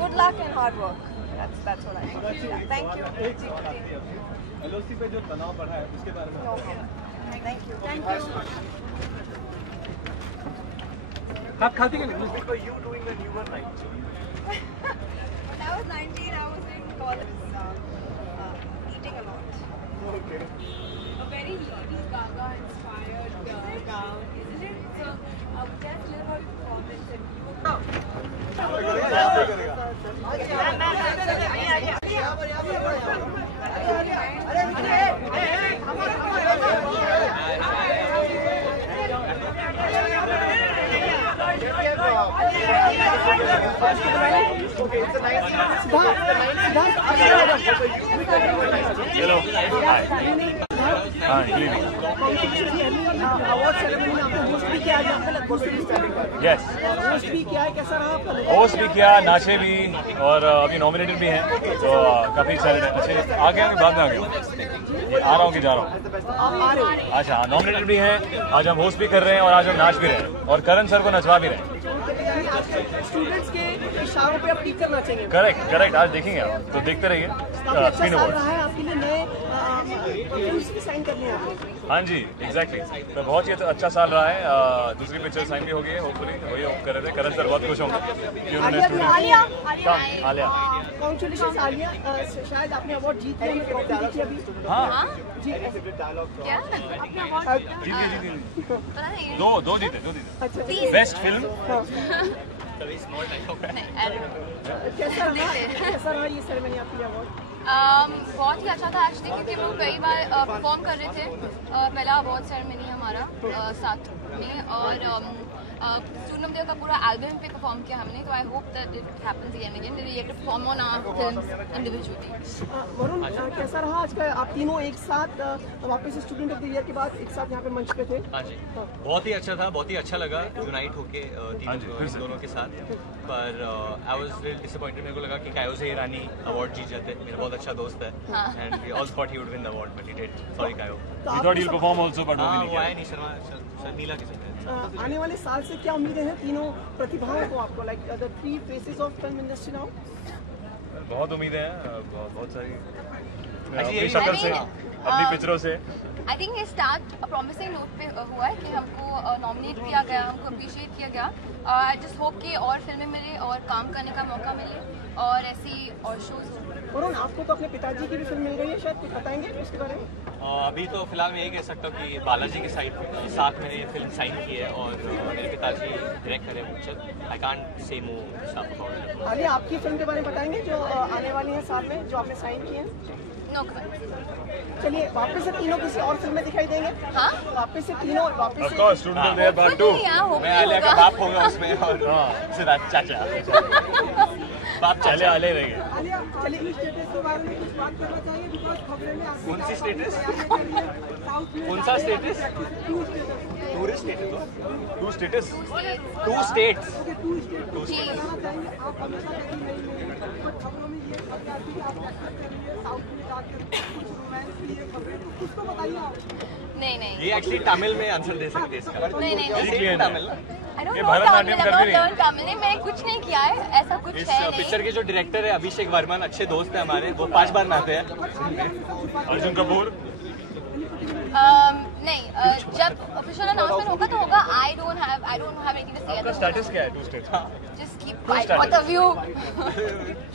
Good luck and hard work. That's what I think. Thank you. LOC पे जो तनाव बढ़ा है उसके बारे में Thank you. खाती के लिए for you doing the newer night. When I was 19, I was in college, eating a lot. Okay. A very Lady Gaga inspired gown, isn't it? So, just live out your performance and Hello. Hi. Award ceremony में आपने होस्ट भी किया, Yes. होस्ट भी किया है, कैसा रहा आपका? होस्ट भी किया, नाचे भी, और अभी नॉमिनेटेड भी हैं, तो काफी एक्साइटेड है। अच्छे आगे आगे बाद में आगे आ रहा हूँ कि जा रहा हूँ? अच्छा, हाँ, नॉमिनेटेड भी हैं। आज हम होस्ट भी कर रहे हैं और आज हम नाच भी रहे हैं और करण सर को नचवा भी रहे हैं। स्टूडेंट्स के इशारों पे आप टीचर नाचेंगे? करेक्ट। आज देखेंगे आप, तो देखते रहिए स्क्रीन अवार्ड। आपके लिए नए फिल्म्स भी साइन करने हैं? हाँ जी, एग्जैक्टली। तो बहुत ही अच्छा साल रहा है। दूसरी पिक्चर साइन भी हो गई है, होपफुली वही होप कर रहे थे। करण सर बहुत खुश होंगे कि उन्होंने आलिया कॉन्ग्रेचुलेशंस आलिया, शायद आपने अवार्ड जीत लिया, अभी। हाँ क्या दो जीते। Best film. कैसा रहा ये सेरेमनी आपके लिए अवार्ड? बहुत ही अच्छा था एक्चुअली, क्योंकि वो कई बार परफॉर्म कर रहे थे। पहला अवार्ड सेरेमनी हमारा साथ में, और स्टूडेंट ऑफ द ईयर का पूरा एल्बम पे परफॉर्म किया हमने, तो I hope that it happens again we get to perform on our films individually. Varun, कैसा रहा आज का? आप तीनों एक साथ वापस स्टूडेंट ऑफ द ईयर के बाद एक साथ यहाँ पे मंच पे थे? हाँ जी, बहुत ही अच्छा था, बहुत ही अच्छा लगा यूनाइट होके दोनों के साथ। पर आई वाज रियली डिसअपॉइंटेड। मेरे को लगा कि कायो से ईरानी अवार्ड जीत जाते। मेरा बहुत अच्छा दोस्त है, and we all thought he would win the award, but he did. Sorry कायो। We thought he will perform also, but वो आया नहीं। नीला के साथ आने वाले साल से क्या उम्मीदें हैं तीनों प्रतिभाओं को आपको, like the three faces of film industry now? बहुत उम्मीदें हैं, बहुत सारी अपनी शक्ल से, अपनी पिक्चरों से। आई थिंक ये स्टार्ट प्रॉमिसिंग नोट पे हुआ है कि हमको नॉमिनेट किया गया, हमको अप्रिशिएट किया गया। आई जस्ट होप कि और फिल्में मिले और काम करने का मौका मिले और ऐसी और शोज। वरुण, आपको तो अपने पिताजी की भी फिल्म मिल रही है, शायद कुछ बताएंगे इसके बारे में? अभी तो फिलहाल मैं यही कह सकता हूँ कि बालाजी के साथ मैंने ये फिल्म साइन की है, और मेरे पिताजी डायरेक्ट कर रहे हैं picture. I can't say more stuff about it. Alia, आपकी फिल्म के बारे में बताएंगे जो आने वाली है साल में, जो आपने साइन की है? No comment. चलिए, वापस से तीनों किसी और फिल्म में दिखाई देंगे? हाँ, वापस से तीनों, वापस से। Of course, student of the year part 2। मैं आलिया का बाप होगा उसमें, और सिद्धार्थ चाचा बाप चाचा आले रहेंगे। चलिए, स्टेटस के बारे में कुछ बात करना चाहिए, बिकॉज़ खबरें में कौन सी स्टेटस? कौन सा status? Tourist two status two states नहीं ये एक्चुअली तमिल में आंसर दे सकते हैं इसका। नहीं Tamil I don't know Tamil, I don't learn Tamil. नहीं, मैंने कुछ नहीं किया है, ऐसा कुछ इस है नहीं। पिक्चर के जो डायरेक्टर है अभिषेक वर्मन, अच्छे दोस्त हैं हमारे, वो 5 बार नहाते हैं। अर्जुन कपूर नहीं, जब ऑफिशियल अनाउंसमेंट होगा तो होगा। I don't have anything to say. आपका स्टेटस क्या है? 2 states. Just keep quiet. What of you?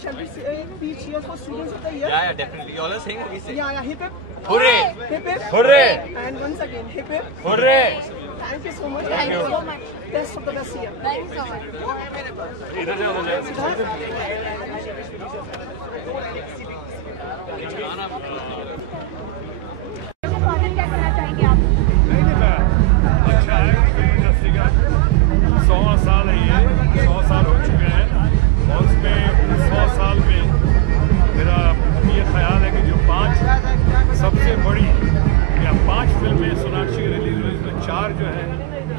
Shall we say 3 cheers for students of the year? Yeah, definitely. You all are saying we say. Yeah, hip hip. Hooray! Hip hip. Hooray! And once again, hip hip. Hooray! Thank you so much. Thank you so much. Best of the best year. Thank you so much. इधर जाओ, क्या करना चाहेंगे आप? अच्छा है फिल्म इंडस्ट्री का 100 साल है ये, 100 साल हो चुके हैं और उसमें 100 साल में मेरा ये ख्याल है कि जो 5 सबसे बड़ी या 5 फिल्में सोनाक्षी की रिलीज हुई उसमें 4 जो हैं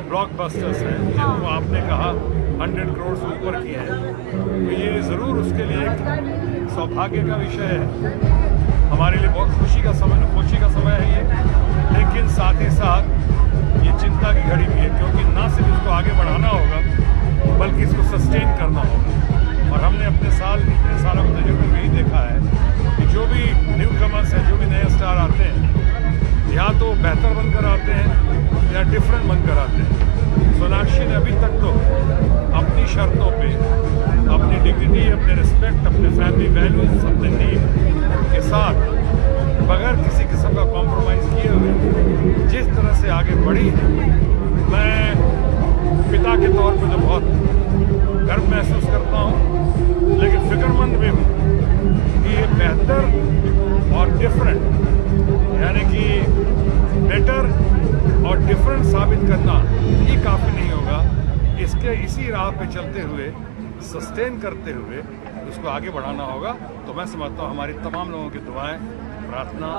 ब्लॉकबस्टर्स हैं जिनको आपने कहा 100 करोड़ से ऊपर किए हैं, तो ये ज़रूर उसके लिए एक सौभाग्य का विषय है, हमारे लिए बहुत खुशी का समय है ये, लेकिन साथ ही साथ ये चिंता की घड़ी भी है क्योंकि ना सिर्फ इसको आगे बढ़ाना होगा बल्कि इसको सस्टेन करना होगा। और हमने अपने सालों के तजुर्बे में यही देखा है कि जो भी न्यू कमर्स हैं, जो भी नए स्टार आते हैं, या तो बेहतर बनकर आते हैं या डिफरेंट बनकर आते हैं। सोनाक्षी ने अभी तक तो अपनी शर्तों पे, अपनी डिग्निटी, अपने रिस्पेक्ट, अपने फैमिली वैल्यूज, अपने नीड के साथ बगैर किसी किस्म का कॉम्प्रोमाइज़ किए हुए जिस तरह से आगे बढ़ी है, मैं पिता के तौर पे तो बहुत गर्व महसूस करता हूँ, लेकिन फिक्रमंद भी हूँ कि ये बेहतर और डिफरेंट यानी कि बेटर और डिफरेंट साबित करना ही काफ़ी नहीं होगा। इसी राह पे चलते हुए, सस्टेन करते हुए उसको आगे बढ़ाना होगा। तो मैं समझता हूँ हमारी तमाम लोगों की दुआएं, प्रार्थना,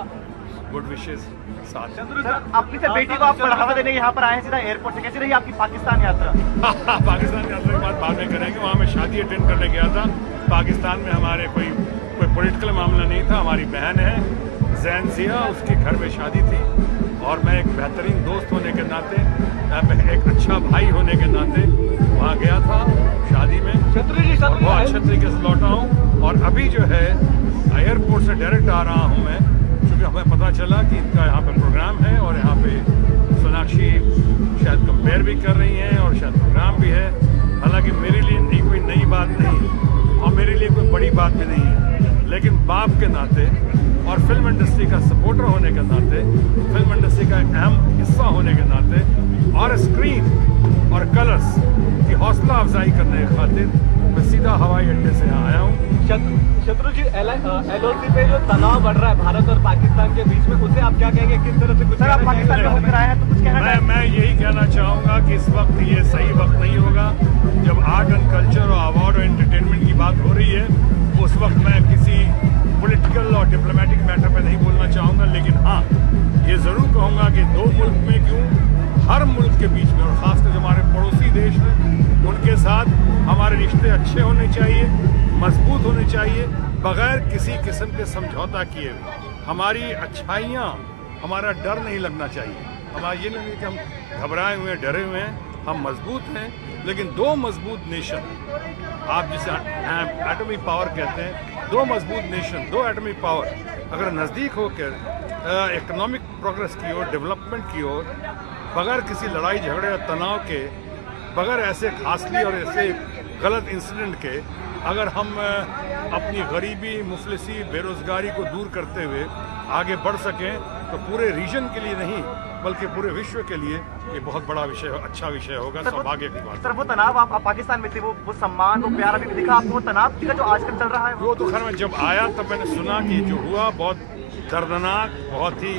गुड विशेस साथ हैं। अपनी से बेटी को आप बढ़ावा देने यहाँ पर आए हैं सीधा एयरपोर्ट से, कैसी रही आपकी पाकिस्तान यात्रा? पाकिस्तान यात्रा की बात बाद में करेंगे। वहाँ मैं शादी अटेंड करने गया था पाकिस्तान में, हमारे कोई पॉलिटिकल मामला नहीं था। हमारी बहन है जैन जिया, उसके घर में शादी थी और मैं एक बेहतरीन दोस्त होने के नाते, एक अच्छा भाई होने के नाते वहाँ गया था शादी में, बहुत अच्छे तरीके से लौटा हूँ। और अभी जो है एयरपोर्ट से डायरेक्ट आ रहा हूँ मैं, क्योंकि हमें पता चला कि इनका यहाँ पे प्रोग्राम है और यहाँ पे सोनाक्षी शायद कंपेयर भी कर रही हैं और शायद प्रोग्राम भी है। हालांकि मेरे लिए कोई नई बात नहीं है और मेरे लिए कोई बड़ी बात भी नहीं है, लेकिन बाप के नाते और फिल्म इंडस्ट्री का सपोर्टर होने के नाते, फिल्म इंडस्ट्री का अहम हिस्सा होने के नाते और स्क्रीन और कलर्स की हौसला अफजाई करने के खातिर मैं सीधा हवाई अड्डे से यहाँ आया हूँ। शत्रु जी, LOC पे जो तनाव बढ़ रहा है भारत और पाकिस्तान के बीच में, उसे आप क्या कहेंगे? किस तरह से कुछ आप पाकिस्तान में होकर आए हैं तो कुछ कहना मैं यही कहना चाहूँगा कि इस वक्त ये सही वक्त नहीं होगा जब आर्ट एंड कल्चर और अवार्ड और एंटरटेनमेंट की बात हो रही है। उस वक्त मैं किसी पॉलिटिकल और डिप्लोमेटिक मैटर पे नहीं बोलना चाहूँगा, लेकिन हाँ ये ज़रूर कहूँगा कि दो मुल्क में क्यों, हर मुल्क के बीच में और ख़ासकर जो हमारे पड़ोसी देश हैं उनके साथ हमारे रिश्ते अच्छे होने चाहिए, मजबूत होने चाहिए, बगैर किसी किस्म के समझौता किए हुए। हमारी अच्छाइयाँ, हमारा डर नहीं लगना चाहिए। हमारा ये नहीं कि हम घबराए हुए हैं, डरे हुए हैं, हम मजबूत हैं। लेकिन दो मजबूत नेशन, आप जिसे एटॉमिक पावर कहते हैं, दो मजबूत नेशन, दो एटॉमिक पावर अगर नज़दीक होकर इकोनॉमिक प्रोग्रेस की ओर, डेवलपमेंट की ओर, बगैर किसी लड़ाई झगड़े और तनाव के, बगैर ऐसे खासली और ऐसे गलत इंसिडेंट के, अगर हम अपनी गरीबी, मुफलिसी, बेरोज़गारी को दूर करते हुए आगे बढ़ सकें तो पूरे रीजन के लिए नहीं बल्कि पूरे विश्व के लिए ये बहुत बड़ा विषय, अच्छा विषय होगा। सौभाग्य की बात। सर, वो तनाव आप पाकिस्तान में थे, वो सम्मान, वो प्यार अभी भी दिखा आपको? वो तनाव का जो आजकल चल रहा है वो तो खैर मैं जब आया तब मैंने सुना कि जो हुआ बहुत दर्दनाक, बहुत ही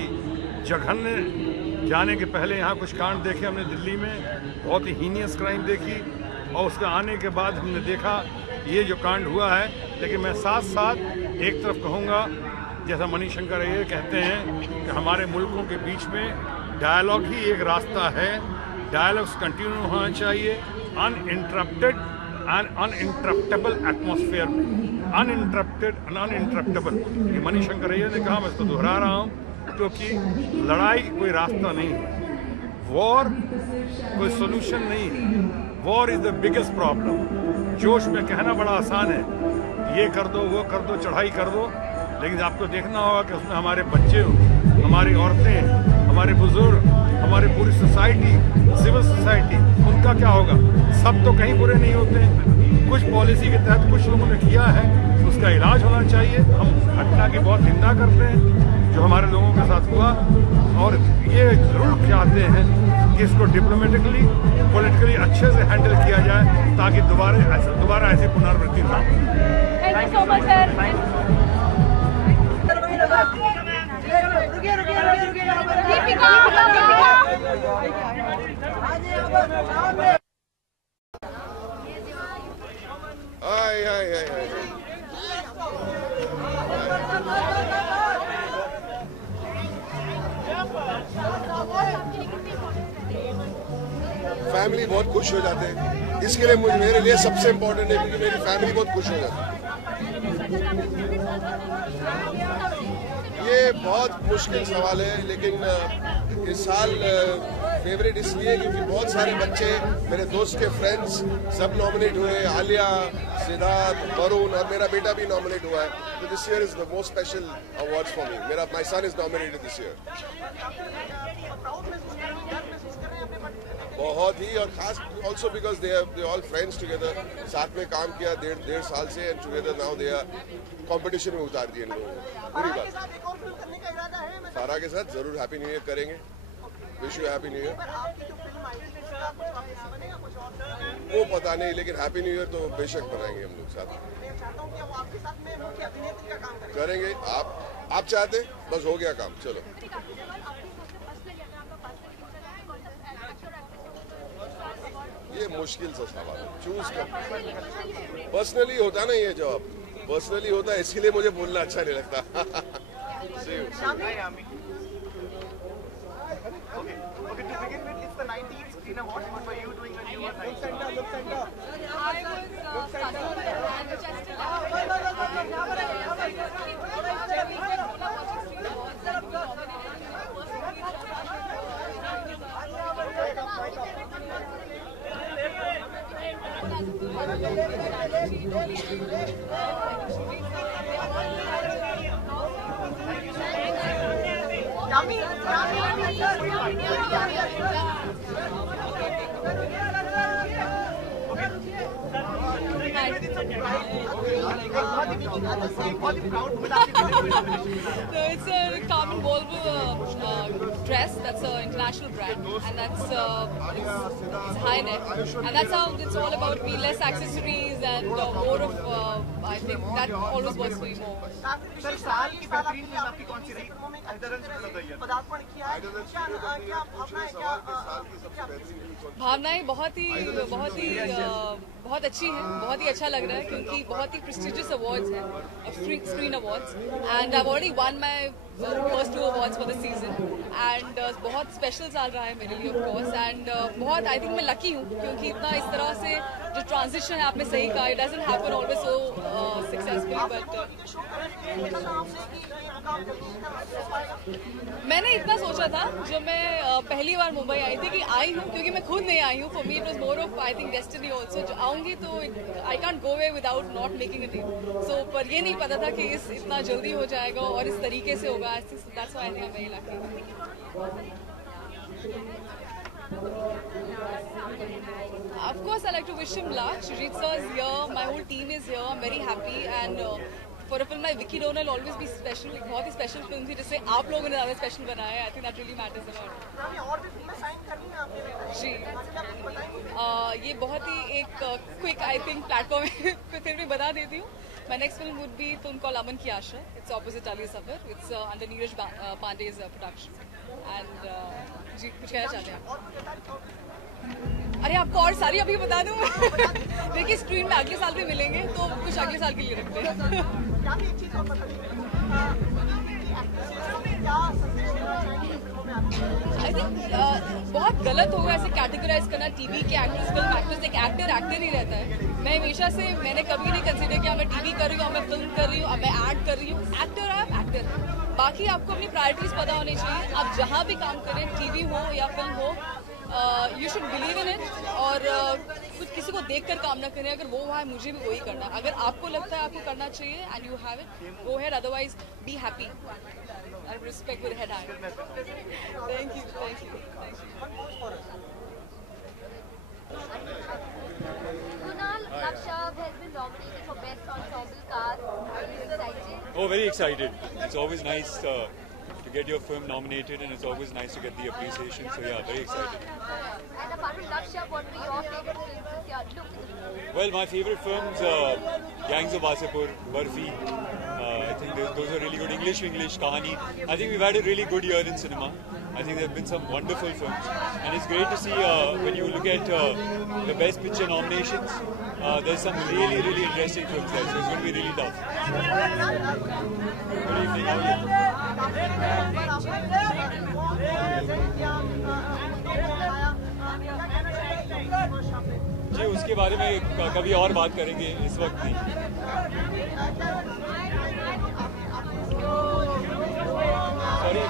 जघन्य। जाने के पहले यहाँ कुछ कांड देखे हमने दिल्ली में, बहुत ही हीनियस क्राइम देखी, और उसके आने के बाद हमने देखा ये जो कांड हुआ है। लेकिन मैं साथ साथ एक तरफ कहूँगा, जैसा मणिशंकर ये कहते हैं कि हमारे मुल्कों के बीच में डायलॉग ही एक रास्ता है डायलॉग्स कंटिन्यू होना चाहिए अनइंटरप्टेड एंड अनइंटरप्टेबल एटमॉस्फेयर में, अनइंटरप्टेड एंड अनइंटरप्टेबल। ये मणिशंकर अय्यर ने कहा, मैं इसको दोहरा रहा हूँ, क्योंकि लड़ाई कोई रास्ता नहीं है, वॉर कोई सोल्यूशन नहीं है। War is the biggest problem. जोश में कहना बड़ा आसान है, ये कर दो, वो कर दो, चढ़ाई कर दो, लेकिन आपको देखना होगा कि उसमें हमारे बच्चे हो, हमारी औरतें, हमारे बुजुर्ग, हमारी पूरी सोसाइटी, सिविल सोसाइटी, उनका क्या होगा? सब तो कहीं बुरे नहीं होते हैं। कुछ पॉलिसी के तहत कुछ लोगों ने किया है, उसका इलाज होना चाहिए। हम घटना की बहुत निंदा करते हैं जो हमारे लोगों के साथ हुआ, और ये जरूर चाहते हैं कि इसको डिप्लोमेटिकली, पॉलिटिकली अच्छे से हैंडल किया जाए, ताकि दोबारा ऐसी पुनरावृत्ति ना हो। Thank you so much, sir. Family बहुत खुश हो जाते हैं, इसके लिए मेरे लिए सबसे इम्पोर्टेंट है, क्योंकि मेरी फैमिली बहुत खुश हो जाती है। ये बहुत मुश्किल सवाल है, लेकिन इस साल फेवरेट इसलिए क्योंकि बहुत सारे बच्चे, मेरे दोस्त के फ्रेंड्स सब नॉमिनेट हुए, आलिया, सिद्धार्थ, वरुण, और मेरा बेटा भी नॉमिनेट हुआ है। तो this year is the most special awards for me. My son is nominated this year. बहुत ही, और खास also because they all friends together, साथ में काम किया डेढ़ साल से, and together now they are competition में उतार दिए इन लोगों ने। बुरी बात। फारा के साथ जरूर हैप्पी न्यू ईयर करेंगे। Wish you happy new year. वो पता नहीं, लेकिन हैप्पी न्यू ईयर तो बेशक बनाएंगे हम लोग साथ करेंगे। आप चाहते, बस हो गया काम, चलो। ये मुश्किल सा सवाल है, चूज कर। पर्सनली होता ना ये जवाब, पर्सनली होता है, इसके लिए मुझे बोलना अच्छा नहीं लगता। Okay, to begin with, it's the 19th Screen Awards, but for you doing a new one, look center. It's a Carmen Volvo dress. That's an international brand, and that's it's high neck, and that's how it's all about. Me, less accessories and more of. I think that always works for me more. Sir, साल की बेहतरीन फिल्म आपकी कौन सी रही? पदार्पण किया है, भावनाएं बहुत अच्छी हैं, बहुत ही अच्छा लग रहा है, क्योंकि बहुत ही प्रेस्टिजियस अवार्ड्स हैं, screen awards, and I already one my first 2 awards for the season, and बहुत स्पेशल साल रहा है मेरे लिए ऑफ कोर्स, एंड बहुत आई थिंक मैं लकी हूँ, क्योंकि इतना इस तरह से जो ट्रांजिशन है आपने सही कहा, it doesn't happen always so successfully, but मैंने इतना सोचा था जब मैं पहली बार मुंबई आई थी कि आई हूँ, क्योंकि मैं खुद नहीं आई हूँ, for me it was more of I think destiny also, जो आऊँगी तो I can't go away without not making a name, so पर ये नहीं पता था कि इतना जल्दी हो जाएगा और इस तरीके से होगा, that's why I think I am very lucky. Of course, I like to wish him luck. Shrijit sir is here, my whole team is here. I'm very happy, and for a film like Vicky Donor will always be special. एक बहुत ही special film थी, जिसे आप लोगों ने ज़्यादा special बनाया है. I think that really matters a lot. जी, ये बहुत ही एक quick I think platform है, फिर भी बता देती हूँ. My next film would be a film called Aman Ki Aasha. It's opposite Ali Safar. It's under Neeraj Pandey's production. And जी, कुछ कहना चाहते हैं? अरे आपको और सारी अभी बता दूँ। देखिए स्क्रीन में अगले साल भी मिलेंगे, तो कुछ अगले साल के लिए रखते हैं। आई थिंक बहुत गलत होगा ऐसे कैटेगराइज करना टीवी के एक्टर्स, फिल्म एक्टर्स। एक एक्टर ही रहता है। मैं हमेशा से मैंने कभी नहीं कंसिडर किया मैं टीवी कर रही हूँ, मैं फिल्म कर रही हूँ, मैं एक्ट कर रही हूँ। एक्टर आप एक्टर। बाकी आपको अपनी प्रायोरिटीज पता होनी चाहिए। आप जहाँ भी काम करें, टीवी हो या फिल्म हो, you should believe in it. और कुछ किसी को देख कर काम ना करें। अगर वो वहाँ है, मुझे भी वही करना है। अगर आपको लगता है आपको करना चाहिए and you have it, go ahead. Otherwise be happy and respect with head high. Thank you. Kunal Lakshav has been nominated for Best Ensemble Cast. Are you excited? Oh, very excited. It's always nice to get your film nominated, and it's always nice to get the appreciation. So yeah, very excited. And apart from Lakshav, what were your favorite films this year? Look. Well, my favorite films, Gangs of Wasseypur, Barfi. I think those are really good. English, Kahani. I think we've had a really good year in cinema. I think there have been some wonderful films, and it's great to see when you look at the Best Picture nominations. There's some really interesting films there, so it's going to be really tough. Good evening, how are you? जी उसके बारे में कभी और बात करेंगे, इस वक्त नहीं। सॉरी,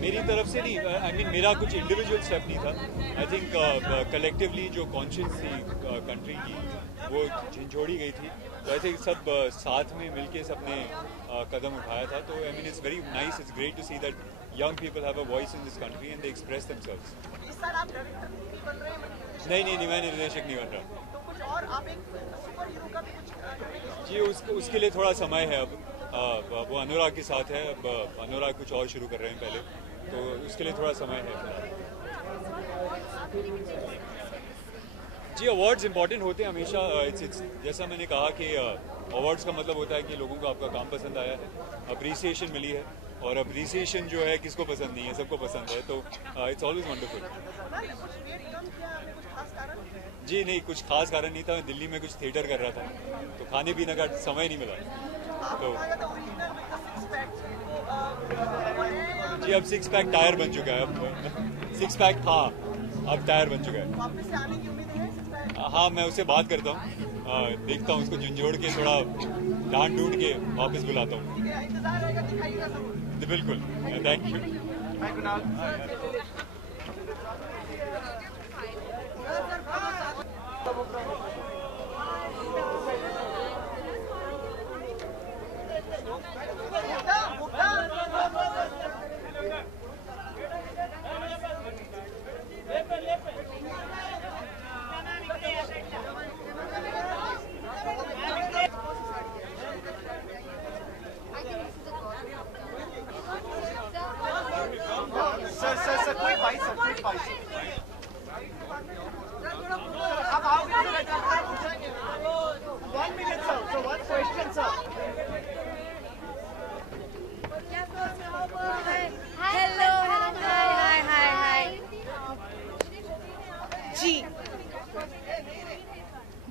मेरी तरफ से नहीं, आई मीन मेरा कुछ इंडिविजुअल स्टेप नहीं था। आई थिंक कलेक्टिवली जो कॉन्शियस थी कंट्री की वो झंझोड़ी गई थी, तो आई थिंक सब साथ में मिलके सबने कदम उठाया था। तो I mean it's very nice, it's great to see that young people have a voice in this country and they express themselves. नहीं, मैं निर्देशक नहीं बन रहा। तो कुछ और आप एक सुपर हीरो का भी कुछ जी उसके लिए थोड़ा समय है अब। वो अनुराग के साथ है, अब अनुराग कुछ और शुरू कर रहे हैं पहले, तो उसके लिए थोड़ा समय है। जी अवार्ड्स इंपॉर्टेंट होते हैं हमेशा। इट्स जैसा मैंने कहा कि अवार्ड्स का मतलब होता है कि लोगों को आपका काम पसंद आया है, अप्रिसिएशन मिली है, और अप्रिसिएशन जो है किसको पसंद नहीं है, सबको पसंद है, तो इट्स ऑलवेज वंडरफुल। जी नहीं, कुछ खास कारण नहीं था। मैं दिल्ली में कुछ थिएटर कर रहा था, तो खाने पीने का समय नहीं मिला। तो जी अब 6 पैक टायर बन चुका है। अब 6 पैक था, अब टायर बन चुका है। हाँ, मैं उससे बात करता हूँ, देखता हूँ उसको झंझोड़ के थोड़ा डांट डूंढ के वापस बुलाता हूँ। बिल्कुल, थैंक यू। सर कोई बाइक आप आओगे तो 1 minute sir, so one question sir. Hello, hi. जी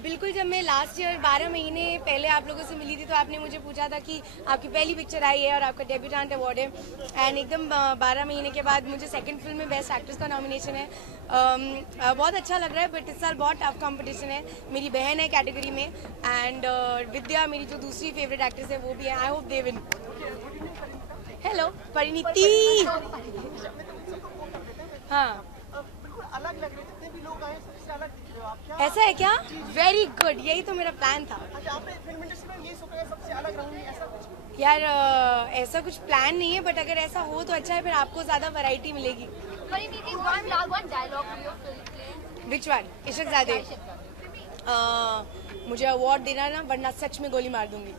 बिल्कुल, जब मैं लास्ट ईयर 12 महीने पहले आप लोगों से मिली थी तो आपने मुझे पूछा था कि आपकी पहली पिक्चर आई है और आपका डेब्यूटेंट अवार्ड है, एंड एकदम 12 महीने के बाद मुझे सेकंड फिल्म में बेस्ट एक्ट्रेस का नॉमिनेशन है। बहुत अच्छा लग रहा है, बट इस साल बहुत टफ कंपटीशन है। मेरी बहन है कैटेगरी में, एंड विद्या मेरी जो दूसरी फेवरेट एक्ट्रेस है वो भी है। I hope they win. Hello Parineeti. हाँ, अलग लग रहे जितने भी लोग आए सबसे अलग दिख रहे हो आप। क्या ऐसा है क्या? वेरी गुड, यही तो मेरा प्लान था। आपने फिल्म इंडस्ट्री में ये सोचा सबसे अलग रहूंगी, ऐसा कुछ? यार ऐसा कुछ प्लान नहीं है, बट अगर ऐसा हो तो अच्छा है, फिर आपको ज्यादा वैरायटी मिलेगी। Which one? इशक ज़ादे। मुझे अवार्ड देना ना, वरना सच में गोली मार दूंगी।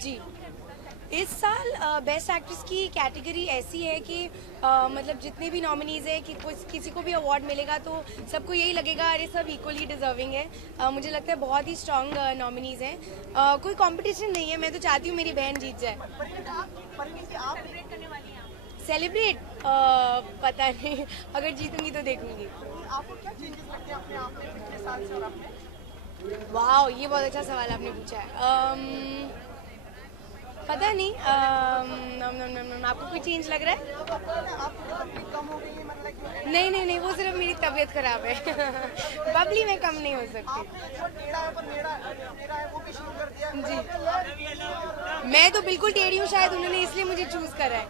जी इस साल बेस्ट एक्ट्रेस की कैटेगरी ऐसी है कि मतलब जितने भी नॉमिनीज हैं कि किसी को भी अवार्ड मिलेगा तो सबको यही लगेगा अरे सब इक्वली डिजर्विंग है। मुझे लगता है बहुत ही स्ट्रॉन्ग नॉमिनीज हैं। कोई कंपटीशन नहीं है, मैं तो चाहती हूँ मेरी बहन जीत जाए। सेलिब्रेट पता नहीं, अगर जीतूंगी तो देखूंगी। आपको क्या चेंजेस लगते हैं अपने आप में पिछले साल से और अब में? वाह, ये बहुत अच्छा सवाल आपने पूछा है। पता नहीं, आपको कोई चेंज लग रहा है? नहीं, वो सिर्फ मेरी तबीयत खराब है। बबली में कम नहीं हो सकती। जी, मैं तो बिल्कुल टेढ़ी हूँ, शायद उन्होंने इसलिए मुझे चूज करा है।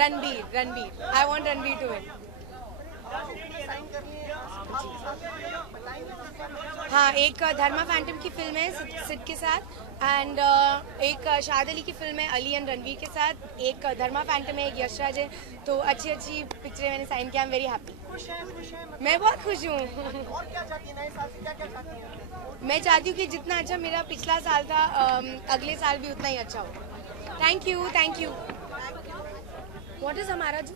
Ranbir, I want Ranbir to win. हाँ, एक धर्मा फैंटम की फिल्म है सिड के साथ, एंड एक शाहिद अली की फिल्म है अली एंड रणवीर के साथ, एक धर्मा फैंटम है, एक यशराज है। तो अच्छी पिक्चरें मैंने साइन किया। I am very happy. मैं बहुत खुश हूँ। मैं चाहती हूँ कि जितना अच्छा मेरा पिछला साल था, अगले साल भी उतना ही अच्छा हो। Thank you. व्हाट इज हमारा जो?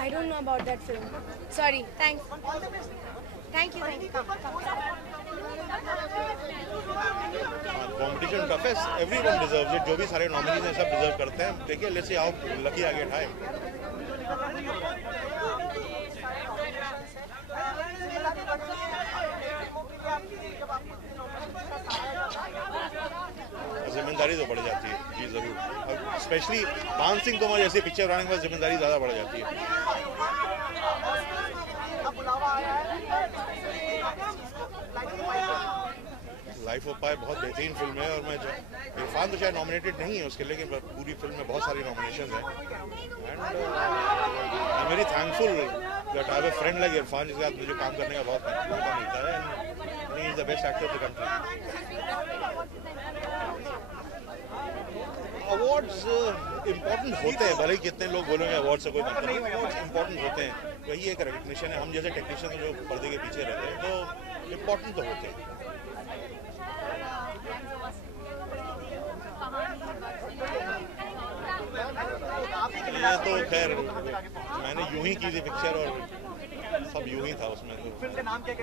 I don't know about that film. Sorry. Thanks. Thank you. Competition tough है. Everyone deserves it. जो भी सारे nominees हैं सब deserve करते हैं. देखिए, let's see how lucky I get time. जिम्मेदारी तो बढ़ जाती है जी, जरूर। स्पेशली पान सिंह तोमर जैसी पिक्चर बनाने के बाद जिम्मेदारी ज़्यादा बढ़ जाती है। लाइफ ऑफ पाई बहुत बेहतरीन फिल्म है, और मैं इरफान तो शायद नॉमिनेटेड नहीं है उसके लिए, लेकिन पूरी फिल्म में बहुत सारी नॉमिनेशन हैं। And I am very thankful that I have a friend like Irfan, जिसके साथ मुझे काम करने का बहुत मौका मिलता है। And he is the best actor of the country. Awards important होते हैं, भले ही कितने लोग बोलेंगे अवार्ड से कोई मतलब नहीं, अवार्ड्स इम्पोर्टेंट होते हैं। वही एक रिकग्निशन है। हम जैसे टेक्नीशियन जो पर्दे के पीछे रहते हैं तो इम्पोर्टेंट तो होते हैं। ये तो खैर मैंने यूं ही की थी पिक्चर, और सब यूं ही था उसमें। तो फिल्म का नाम क्या है?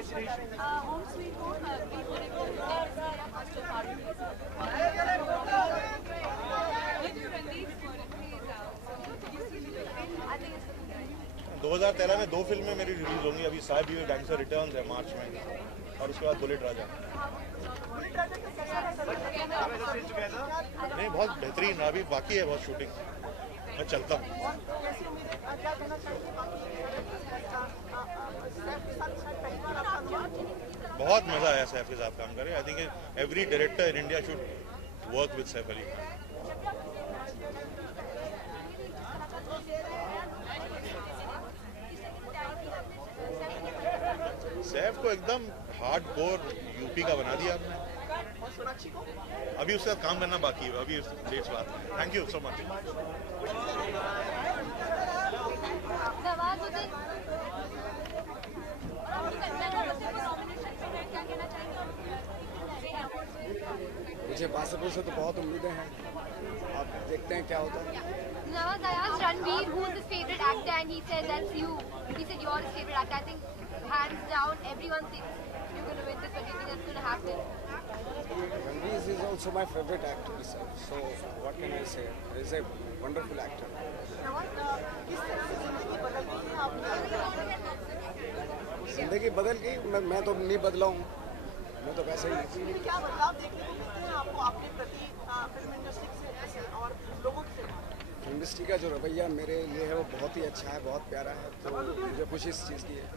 तो 2013 में 2 फिल्में मेरी रिलीज होंगी। अभी साहब भी गैंगस्टर रिटर्न्स है मार्च में, और उसके बाद बुलेट राजा। नहीं, बहुत बेहतरीन। अभी बाकी है बहुत शूटिंग। मैं चलता हूँ। बहुत मजा आया सैफ के साथ काम करके। I think every director in India should work with Saif Ali Khan. Saif को एकदम हार्ड कोर यूपी का बना दिया आपने। अभी उसके साथ काम करना बाकी है, अभी डेट्स बात। Thank you so much. मुझे बासपुर से तो बहुत उम्मीदें हैं, आप देखते हैं क्या होता है। Nawaz, I asked Ranveer who's his favorite actor, and he said that's you. He said you're his favorite actor. I think hands down, everyone thinks you're going to win this, but do you think that's going to happen? Ranveer is also my favorite actor, so what can I say? He's a wonderful actor. जिंदगी बदल गई, मैं तो नहीं बदला हूँ, मैं तो वैसे ही। क्या बदलाव देखने को मिलते हैं आपको आपके प्रति फिल्म इंडस्ट्री से और लोगों से? फिल्म इंडस्ट्री का जो रवैया मेरे लिए है वो बहुत ही अच्छा है, बहुत प्यारा है, तो मुझे खुशी इस चीज़ की है।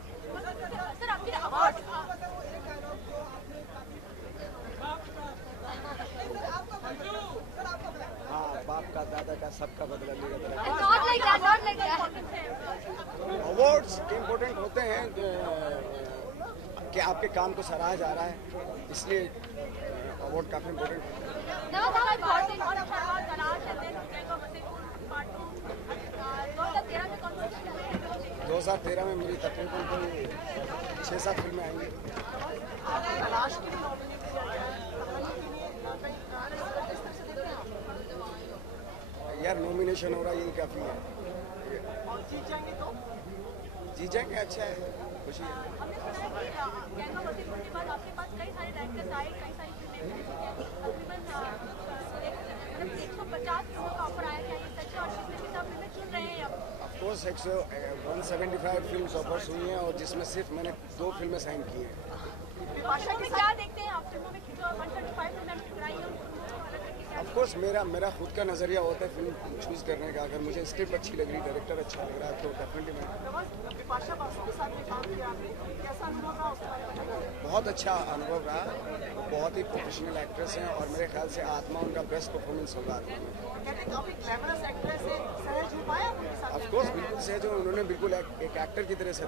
सर, आपके अवार्ड हाँ, बाप का, दादा का, सबका बदला लेगा। अवार्ड्स इम्पोर्टेंट होते हैं कि आपके काम को सराहा जा रहा है, इसलिए अवार्ड काफ़ी इम्पोर्टेंट है। 2013 में मेरी तकरीबन कोई 6-7 फिल्में आएंगी। यार नॉमिनेशन हो रहा है, यही काफ़ी है। और जीत जाएंगे तो? जीत जाएंगे, अच्छा है, खुशी है। ऑफकोर्स 175 फिल्म्स ऑफर्स हुई हैं और जिसमें सिर्फ मैंने 2 फिल्में साइन की हैं। क्या देखते हैं आप फिल्मों में 175 फिल्में टकराई हो? ऑफ कोर्स मेरा खुद का नज़रिया होता है फिल्म चूज़ करने का। अगर मुझे स्क्रिप्ट अच्छी लग रही, डायरेक्टर अच्छा लग रहा है तो डेफिनेटली मैं। बहुत अच्छा अनुभव रहा। वो बहुत ही प्रोफेशनल एक्ट्रेस हैं और मेरे ख्याल से आत्मा उनका बेस्ट परफॉर्मेंस होगा। ऑफ कोर्स बिल्कुल सहज हो। उन्होंने बिल्कुल एक एक्टर की तरह से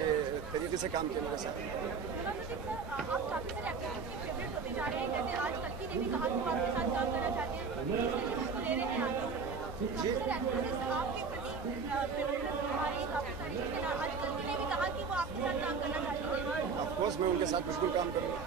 के तरीके से काम किया मेरे साथ। जी ऑफ कोर्स मैं उनके साथ बिल्कुल काम करूँगा।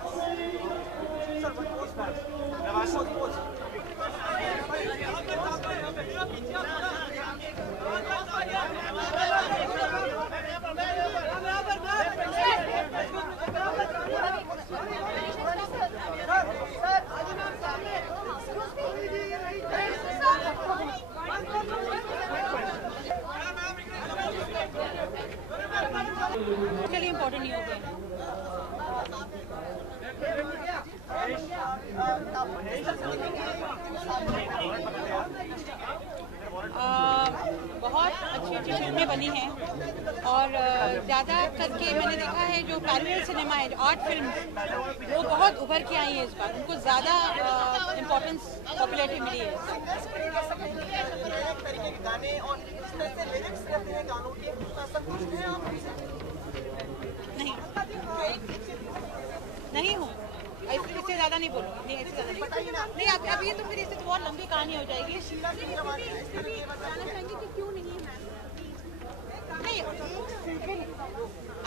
उसके लिए इम्पोर्टेंट नहीं होते। बहुत अच्छी अच्छी फिल्में बनी हैं और ज़्यादा करके मैंने देखा है जो पैरेलल सिनेमा है, आर्ट फिल्म, वो बहुत उभर के आई है इस बार। उनको ज़्यादा इम्पोर्टेंस पॉपुलैरिटी मिली है। नहीं हूँ, इससे ज़्यादा नहीं बोलूँगी। नहीं, इससे ज़्यादा नहीं। अब ये तो फिर इससे तो बहुत लंबी कहानी हो जाएगी। क्यों नहीं है मैम? नहीं,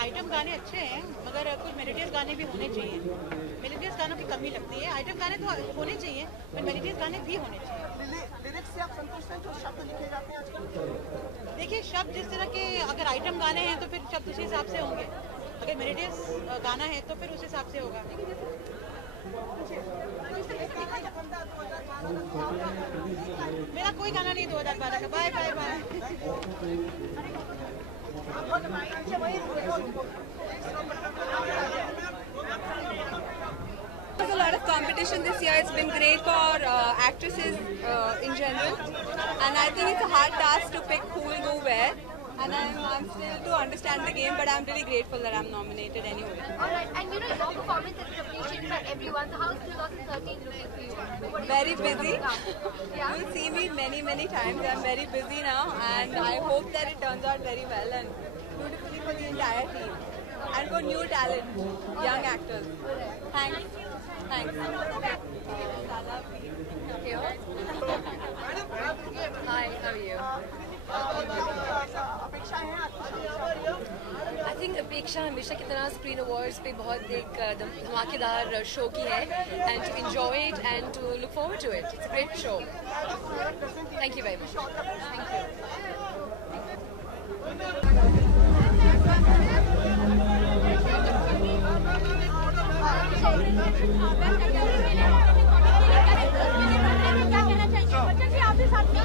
आइटम गाने अच्छे हैं मगर कुछ मेलोडियस गाने भी होने चाहिए। मेलोडियस गानों की कमी लगती है। आइटम गाने तो होने चाहिए पर मेलोडियस गाने भी होने चाहिए। देखिए, शब्द जिस तरह के अगर आइटम गाने हैं तो फिर शब्द उसी हिसाब से होंगे। अगर मेलोडियस गाना है तो फिर उस हिसाब से होगा। मेरा कोई गाना नहीं 2012 का। Bye bye bye. There's a lot of competition this year. It's been great for actresses in general, and I think it's a hard task to pick who will go where. And I'm still to understand the game, but I'm really grateful that I'm nominated anyway. Alright, and you know your performance is appreciated by everyone. So how's 2013 looking for you? Very busy. You'll see me many times. I'm very busy now, and I hope that it turns out very well and beautifully for the entire team and for new talent, young actors. Thanks. Thanks. Hi, how are you? I think अपेक्षा हमेशा की तरह स्क्रीन अवार्ड्स पे बहुत एक धमाकेदार शो की है and to enjoy it and to look forward to it. It's a great show. Thank you very much. Thank you.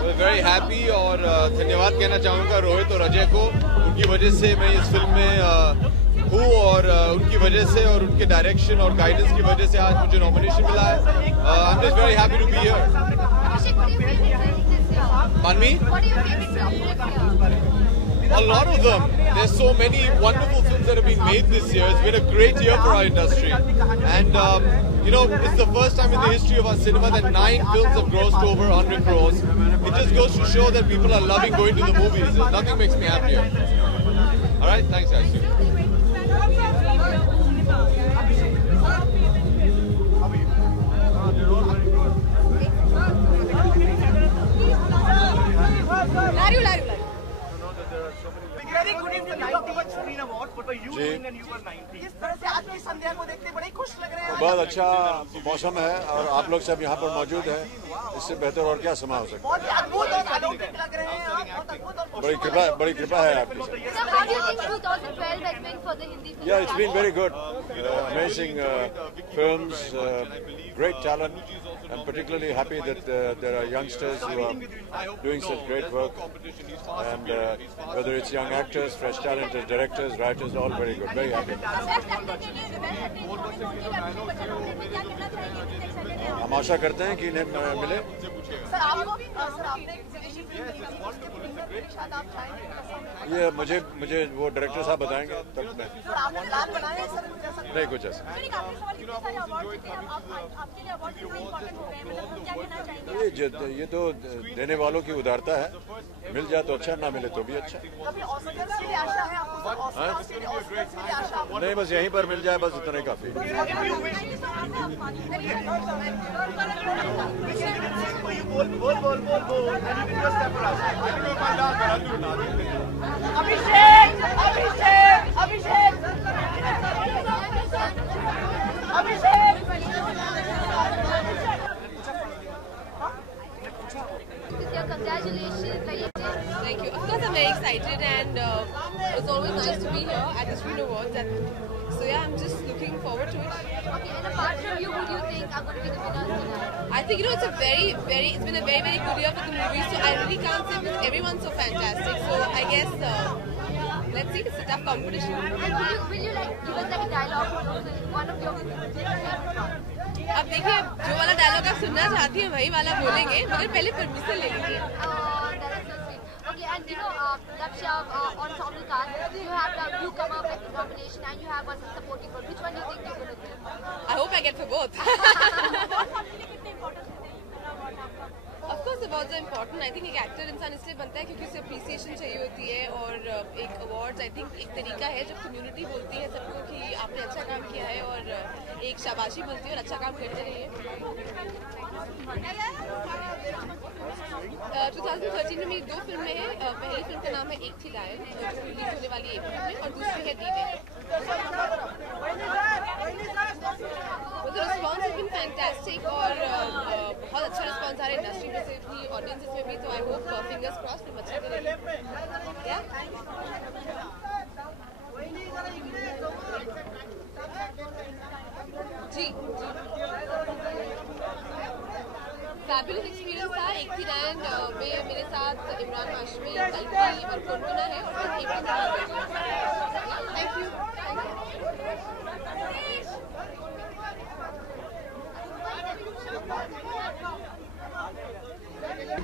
We're very happy और धन्यवाद कहना चाहूँगा रोहित और अजय को। उनकी वजह से मैं इस फिल्म में हूँ और उनकी वजह से और उनके डायरेक्शन और गाइडेंस की वजह से आज मुझे नॉमिनेशन मिला है। I'm just very happy to be here. Pardon me? A lot of them. There's so many wonderful films that have been made this year. It's been a great year for our industry. And, you know, it's the first time in the history of our cinema that 9 films have grossed over 100 crores. It just goes to show that people are loving going to the movies. Nothing makes me happier. All right, thanks guys. Very good in the 19th Screen Award, but for you winning and you were 19. किस तरह से आज की संध्या को देखते बड़े खुश लग रहे हैं? बहुत अच्छा मौसम है और आप लोग सब यहाँ पर मौजूद हैं, इससे बेहतर और क्या समा हो सकता बहुत ही अद्भुत और अलौकिक लग रहे हैं आप, बहुत अद्भुत और है। बड़ी कृपा है आपकी सब। So how do you think 2012 has been for the Hindi film? Yeah, it's been very good. Amazing films, great talent. I'm particularly happy that there are youngsters who are doing such great work. And whether it's young actors, fresh talented directors, writers, all very good. Very happy. हम आशा करते हैं कि इन्हें मिले। सर आपने विदेशी फिल्म शायद आप चाहेंगे? ये मुझे वो डायरेक्टर साहब बताएंगे तब मैं। सर आपने प्लान बनाया है सर कुछ ऐसा? नहीं कुछ ऐसा। ये तो देने वालों की उदारता है, मिल जाए तो अच्छा, ना मिले तो भी अच्छा। कभी ऑस्कर की भी आशा है आपको? ऑस्कर की भी आशा? नहीं, बस यहीं पर मिल जाए, बस इतना ही काफी। Congratulations. Thank you. Of course, I'm very excited, and it's always nice to be here at the Screen Awards. So yeah, I'm just looking forward to it. Okay, and apart from you, who do you think are going to be the winners tonight? I think it's it's been a very good year for the movies. So I really can't say because everyone's so fantastic. So I guess let's see. It's a tough competition. And will you like give us like a dialogue, one of your favorite? अब देखिए, जो वाला डायलॉग आप सुनना चाहती हैं वही वाला बोलेंगे, मगर पहले परमिशन ले लीजिए। Okay, and Daksha, ensemble cast, you have the newcomer nomination and you have a supporting role. Which one do you think you're going to win? I hope I get for both. Of course, awards are important. I think एक एक्टर इंसान इसलिए बनता है क्योंकि उसे अप्रिसिएशन चाहिए होती है और एक अवार्ड्स आई थिंक एक तरीका है जब कम्युनिटी बोलती है सबको कि आपने अच्छा काम किया है और एक शाबाशी मिलती है और अच्छा काम करते रहिए। 2013 में मेरी 2 फिल्में हैं। पहली फिल्म का नाम है एक थी लायन जो रिलीज होने वाली है अप्रैल में और दूसरी है दीवे। The response has been fantastic और बहुत अच्छा रिस्पॉन्स आ रहा है इंडस्ट्री में से भी ऑडियंसेस में भी, तो I hope fingers cross film अच्छी करेगी। जी फैबुलस एक्सपीरियंस था। एक थी लायन में मेरे साथ इमरान हाशमी, कल्पी और गुनगुना है और फिर एक थैंक यू।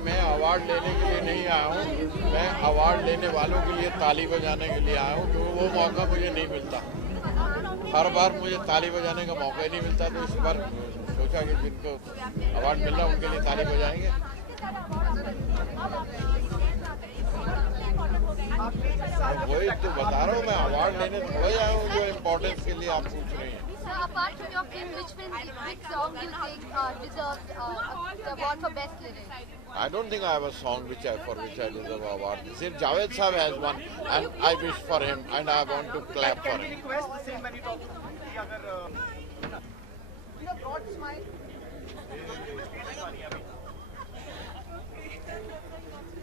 मैं अवार्ड लेने के लिए नहीं आया हूँ, मैं अवार्ड लेने वालों के लिए ताली बजाने के लिए आया हूँ क्योंकि वो मौका मुझे नहीं मिलता। हर बार मुझे ताली बजाने का मौका ही नहीं मिलता, तो इस बार सोचा कि जिनको अवार्ड मिल रहा है उनके लिए ताली बजाएंगे। वही तो बता रहा हूँ, मैं अवार्ड लेने थोड़ा आया हूँ जो इम्पोर्टेंस के लिए आप पूछ रही हैं। Apart from your film, which song do you think deserves the award for best lyrics? I don't think I have a song for which I deserve an award. Sir Javed Sahab has one, and I wish for him, and I want to clap for him. Request the same when you talk to the broad smile.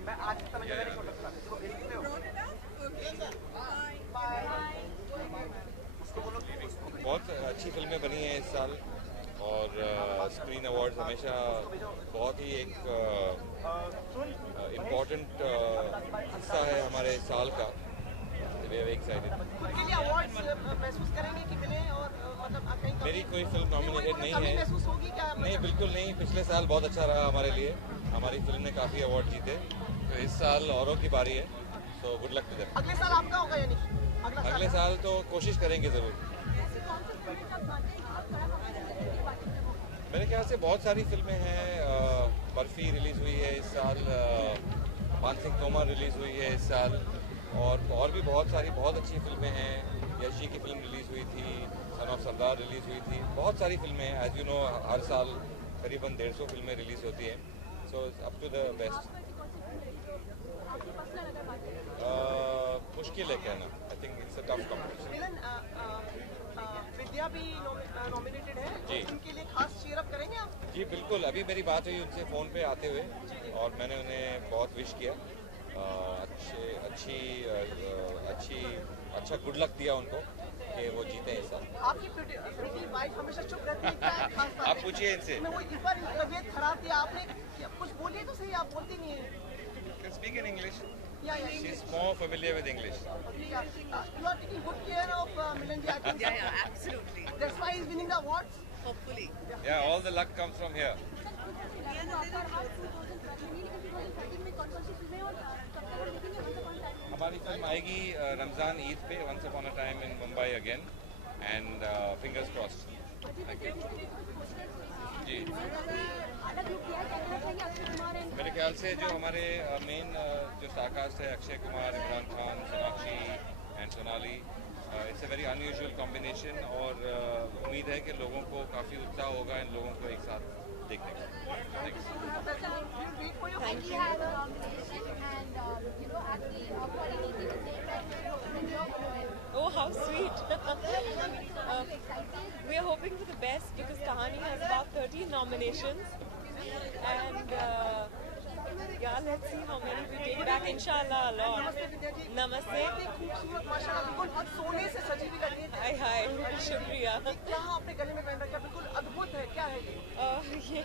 मैं आज तक नहीं कर सकता, इसको देखते हो? बहुत अच्छी फिल्में बनी हैं इस साल और स्क्रीन अवार्ड्स हमेशा बहुत ही एक इम्पोर्टेंट हिस्सा है हमारे साल का। मेरी कोई फिल्म नॉमिनेटेड नहीं है। नहीं, बिल्कुल नहीं। पिछले साल बहुत अच्छा रहा हमारे लिए, हमारी फिल्म ने काफ़ी अवार्ड जीते, तो इस साल औरों की बारी है। So good luck to them. अगले साल आपका होगा यानी? अगले साल तो कोशिश करेंगे ज़रूर। मेरे ख्याल से बहुत सारी फिल्में हैं। बर्फी रिलीज़ हुई है इस साल, मान सिंह तोमर रिलीज़ हुई है इस साल, और भी बहुत सारी बहुत अच्छी फिल्में हैं। यश जी की फिल्म रिलीज़ हुई थी, सन ऑफ सरदार रिलीज़ हुई थी। बहुत सारी फिल्में हैं। एज यू नो, हर साल करीबन 150 फिल्में रिलीज़ होती हैं। So up to the best. मुश्किल है कहना। I think it's a tough competition. Akshaya भी नॉमिनेटेड है, जी, उनके लिए खास चीयर अप करेंगे आप? जी बिल्कुल, अभी मेरी बात हुई उनसे फ़ोन पे आते हुए और मैंने उन्हें बहुत विश किया, अच्छा गुड लक दिया उनको कि वो जीते इस साल। आपकी प्रिटी वाइफ हमेशा चुप रहती है, क्या है खास बात? आप पूछिए इनसे। वो इस बार तबीयत खराब थी, आपने कुछ बोलिए तो सही, आप बोलती नहीं है। Can speak in English? Yeah, She's more familiar with English. You are taking good care of Milanji, I think. Yeah, absolutely. That's why he's winning the awards. Hopefully. Yeah, all the luck comes from here. हमारी फिल्म आएगी रमज़ान ईद पे, once upon a time in Mumbai again, and fingers crossed. Thank you जी। मेरे ख्याल से जो हमारे मेन जो स्टारकास्ट है, Akshay Kumar, Imran Khan, Sonakshi and Sonali, it's a very unusual combination और उम्मीद है कि लोगों को काफ़ी उत्साह होगा इन लोगों को एक साथ देखने का। Oh, how sweet! We are hoping for the best because Kahani has about 13 nominations, and yeah, let's see how many we take back. Inshallah, a lot. Namaste. खूबसूरत माशाल्लाह, बिल्कुल बहुत सोने से सजी हुई लग रही है। हाय, शुक्रिया। क्या आपने गले में पहन रखा है? बिल्कुल अद्भुत है, क्या है ये?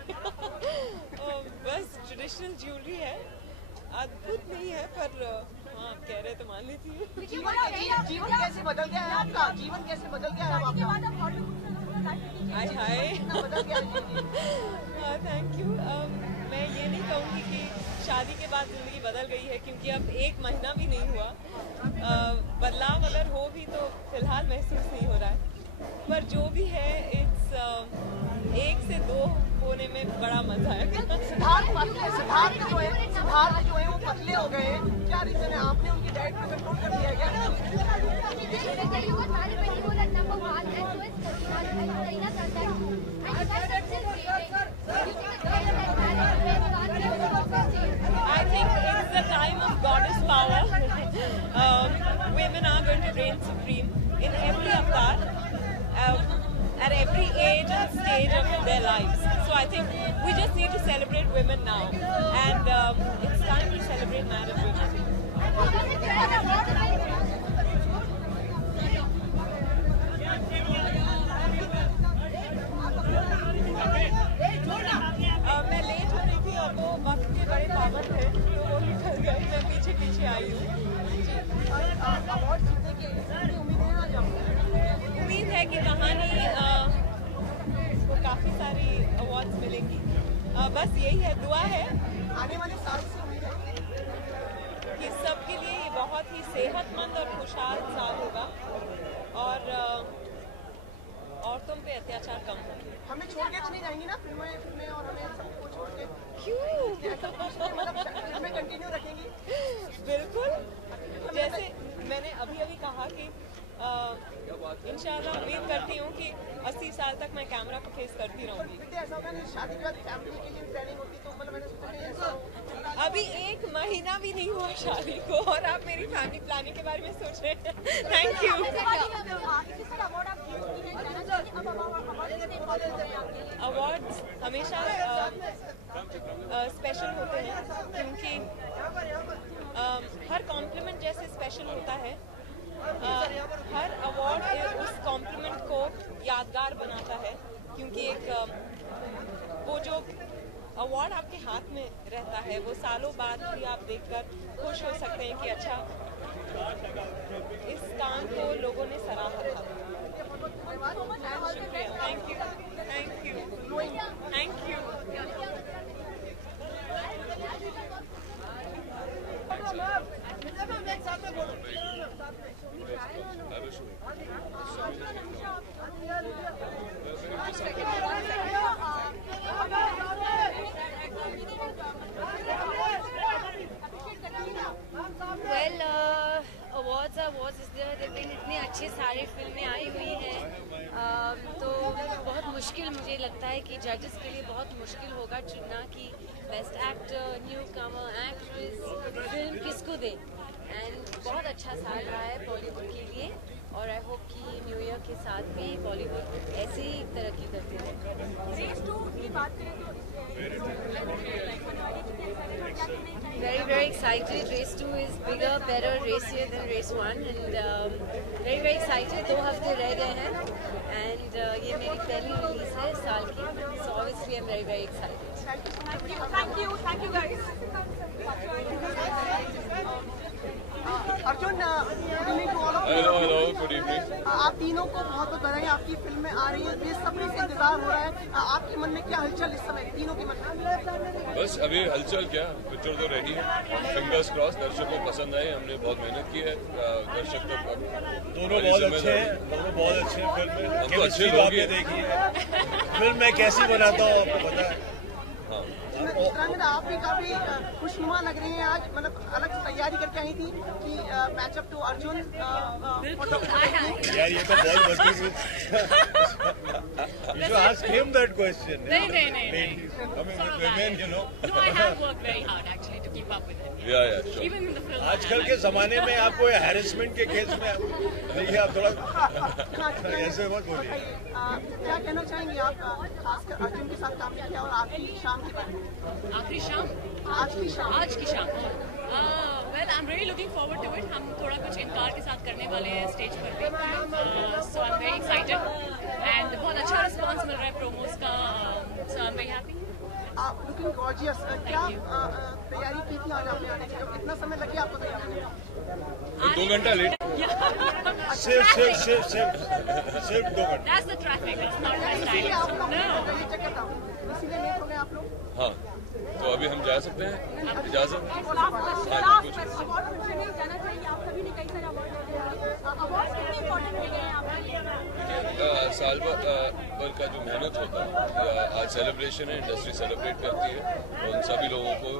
बस ट्रेडिशनल ज्वेलरी है, अद्भुत नहीं है पर हाँ कह रहे तो मान लेती हूँ। जीवन कैसे बदल गया है आपका? जीवन कैसे बदल गया है आपका? Hi thank you. मैं ये नहीं कहूँगी कि शादी के बाद ज़िंदगी बदल गई है, क्योंकि अब 1 महीना भी नहीं हुआ। बदलाव अगर हो भी तो फिलहाल महसूस नहीं हो रहा है, पर जो भी है इट्स 1 से 2 होने में बड़ा मजा है। सिद्धार्थ जो है वो पतले हो गए, क्या रीजन है? आपने उनकी डाइट पे कंट्रोल कर दिया है I think it's the time of goddess power. Women are going to reign supreme in every avatar, at every age and stage of their lives. So I think we just need to celebrate women now, and it's time we celebrate married women. मैं लेट हो रही थी और वो वक्त के बड़े पाबंद थे, तो वो निकल गए। मैं पीछे पीछे आई हूँ। उम्मीद है कि कहानी को काफ़ी सारी अवार्ड्स मिलेंगी। बस यही है, दुआ है आने वाले साल से कि सबके लिए ये बहुत ही सेहतमंद और खुशहाल साल होगा और औरतों पे अत्याचार कम होगा। हमें छोड़ के तो नहीं जाएंगी ना फिल्में और हमें सबको छोड़ के? क्यों? हमें कंटिन्यू रखेंगी? बिल्कुल, जैसे मैंने अभी कहा कि इंशाल्लाह उम्मीद करती हूँ कि 80 साल तक मैं कैमरा को फेस करती रहूँगी। ऐसा होगा ना, शादी के बाद फैमिली के लिए प्लानिंग होती तो मतलब मैंने सोचा अभी 1 महीना भी नहीं हुआ शादी को और आप मेरी फैमिली प्लानिंग के बारे में सोच रहे हैं। Thank you. अवार्ड्स हमेशा स्पेशल होते हैं, क्योंकि हर कॉम्प्लीमेंट जैसे स्पेशल होता है, हर अवार्ड उस कॉम्प्लीमेंट को यादगार बनाता है, क्योंकि एक वो जो अवार्ड आपके हाथ में रहता है वो सालों बाद भी आप देखकर खुश हो सकते हैं कि अच्छा इस काम को लोगों ने सराहा था। शुक्रिया, thank you, thank you, thank you. Awards इसलिए इतनी अच्छी सारी फिल्में आई हुई हैं, तो बहुत मुश्किल मुझे लगता है कि जजेस के लिए बहुत मुश्किल होगा चुनना कि बेस्ट एक्टर, न्यू कमर, एक्ट्रेस फिल्म किसको दे। एंड बहुत अच्छा साल रहा है बॉलीवुड के लिए, और आई होप कि न्यू ईयर के साथ भी बॉलीवुड ऐसे ही तरक्की करते रहे। Very, very excited. Race 2 is bigger, better, racier than Race 1 and very, very excited. 2 हफ्ते रह गए हैं and ये मेरी पहली रिलीज है इस साल की, so obviously I'm very, very excited. Thank you guys. Arjun, hello, good evening. आप तीनों को बहुत बहुत बधाई, आपकी फिल्म में आ रही है, बेसब्री से इंतजार हो रहा है, आपके मन में क्या हलचल इस समय तीनों के मन में? बस अभी हलचल क्या, पिक्चर तो रेडी है, फिंगर्स क्रॉस, दर्शकों को पसंद आए, हमने बहुत मेहनत की है, दर्शक तो दोनों बहुत अच्छे हैं, फिल्म में केमिस्ट्री आपने देखी है, फिल्म मैं कैसी बनाता हूँ आपको पता है। आप भी काफी खुशनुमा लग रही हैं आज, मतलब अलग तैयारी करके आई थी कि मैचअप टू अर्जुन। यार ये तो बहुत बदतमीज। You should ask him that question. नहीं। I mean, with women, you know. No, I have worked very hard actually to keep up with it. Yeah, sure. Even in the film. आजकल के जमाने में आपको हैरेसमेंट के केस में देखिए आप थोड़ा ऐसे मत बोलिए। क्या कहना चाहेंगे आप, खासकर अर्जुन के साथ काम किया और आखिरी शाम के बारे में? आखिरी शाम? आज की शाम। Well, I'm really looking forward to it. हम थोड़ा कुछ इनकार के साथ करने वाले हैं स्टेज पर भी, so I'm very excited and बहुत अच्छा रिस्पांस मिल रहा है प्रोमोस का, so I'm very happy. Looking gorgeous, क्या तैयारी की थी आज आपने आने की? कितना समय लगे आपको तैयारी में? 2 घंटा लेट। सिर्फ 2 घंटे। That's the traffic. It's not my style. No. इसीलिए लेट हो गए आप लोग? हाँ, तो अभी हम जा सकते हैं, इजाजत। साल भर का जो मेहनत होता है, आज सेलिब्रेशन है, इंडस्ट्री सेलिब्रेट करती है, और उन सभी लोगों को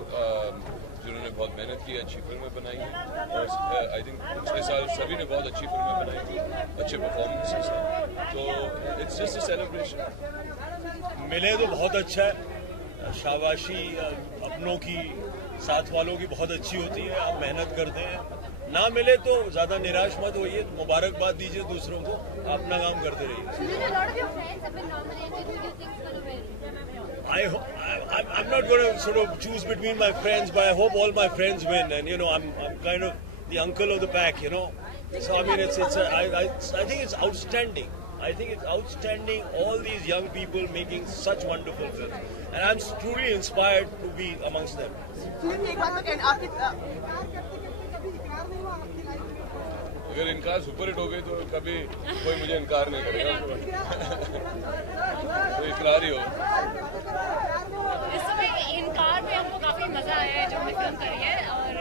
जिन्होंने बहुत मेहनत की, अच्छी फिल्में बनाई हैं, और आई थिंक पिछले साल सभी ने बहुत अच्छी फिल्में बनाई थी, अच्छे परफॉर्मेंसेस हैं, तो इट्स जस्ट अ सेलिब्रेशन। मिले तो बहुत अच्छा है, शाबाशी अपनों की, साथ वालों की बहुत अच्छी होती है, आप मेहनत करते हैं, ना मिले तो ज्यादा निराश मत होइए, मुबारकबाद दीजिए दूसरों को, अपना काम करते रहिए। I'm not going to sort of choose between my friends, but I hope all my friends win, and you know I'm kind of the uncle of the pack, you know. So I mean I think it's outstanding. I think it's outstanding, all these young people making such wonderful films. And I'm truly inspired to be amongst them. अगर इनकार सुपर हिट हो गई तो कभी कोई मुझे इनकार नहीं करेगा। तो इकरार ही हो। इस समय इनकार में हमको काफी मजा आया है जो हमने फिल्म करी है, और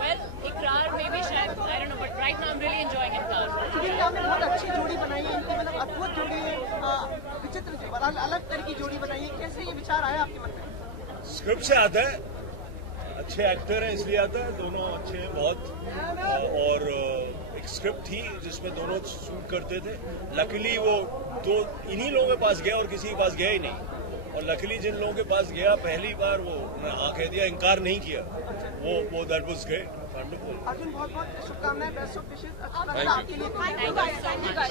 वेल इकरार में भी शायद आई don't no, but right now I am really enjoying इकरार। आपने बहुत अच्छी जोड़ी बनाई है, इनकी मतलब अद्भुत जोड़ी है, विचित्र अलग तरह की जोड़ी बनाई है, कैसे ये विचार आया आपके मन में? स्क्रिप्ट से आता है, अच्छे एक्टर हैं इसलिए आता है, दोनों अच्छे हैं बहुत, और एक स्क्रिप्ट थी जिसमें दोनों शूट करते थे। लकीली वो दो इन्हीं लोगों के पास गया और किसी के पास गया ही नहीं, और लकीली जिन लोगों के पास गया पहली बार वो कह दिया, इनकार नहीं किया, वो that was great, wonderful. Arjun बहुत शुभकामनाएं, best of wishes,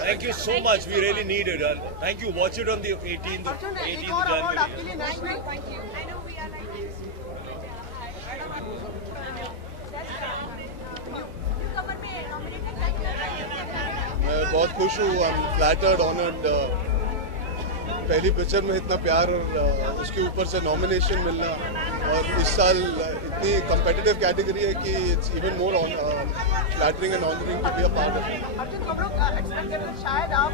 thank you so much, we really need it, thank you, watch it on the 18th January। मैं बहुत खुश हूँ, आई एम फ्लैटर्ड, ऑनर्ड, पहली पिक्चर में इतना प्यार और उसके ऊपर से नॉमिनेशन मिलना, और इस साल इतनी कम्पिटिटिव कैटेगरी है कि it's even more flattering and honouring to be a part of it. Arjun, हम लोग एक्सपेक्ट करते हैं शायद आप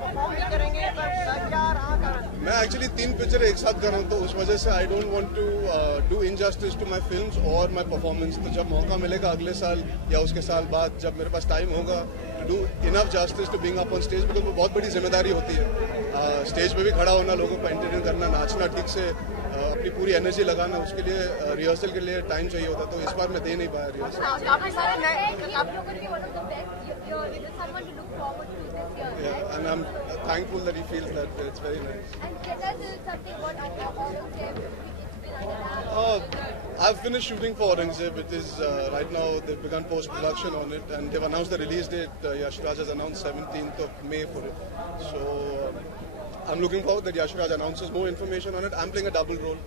परफॉर्म नहीं करेंगे, पर क्या रहा कारण? मैं एक्चुअली 3 पिक्चर एक साथ कर रहा हूँ, तो उस वजह से I don't want to do injustice to my films और माय परफॉर्मेंस। तो जब मौका मिलेगा अगले साल या उसके साल बाद, जब मेरे पास टाइम होगा, to do enough justice to being up on stage, because वो बहुत बड़ी जिम्मेदारी होती है। स्टेज पे भी खड़ा होना, लोगों को एंटरटेन करना, नाचना, ठीक से अपनी पूरी एनर्जी लगाना, उसके लिए रिहर्सल के लिए टाइम चाहिए होता, तो इस बार मैं दे नहीं पाया rehearsal. And I'm thankful that he feels that it's very nice. I've finished shooting for Aurangzeb. It is right now they've begun post-production on it, and they've announced the release date. Yash Raj has announced 17th of May for it. So I'm looking forward that Yash Raj announces more information on it. I'm playing a double role.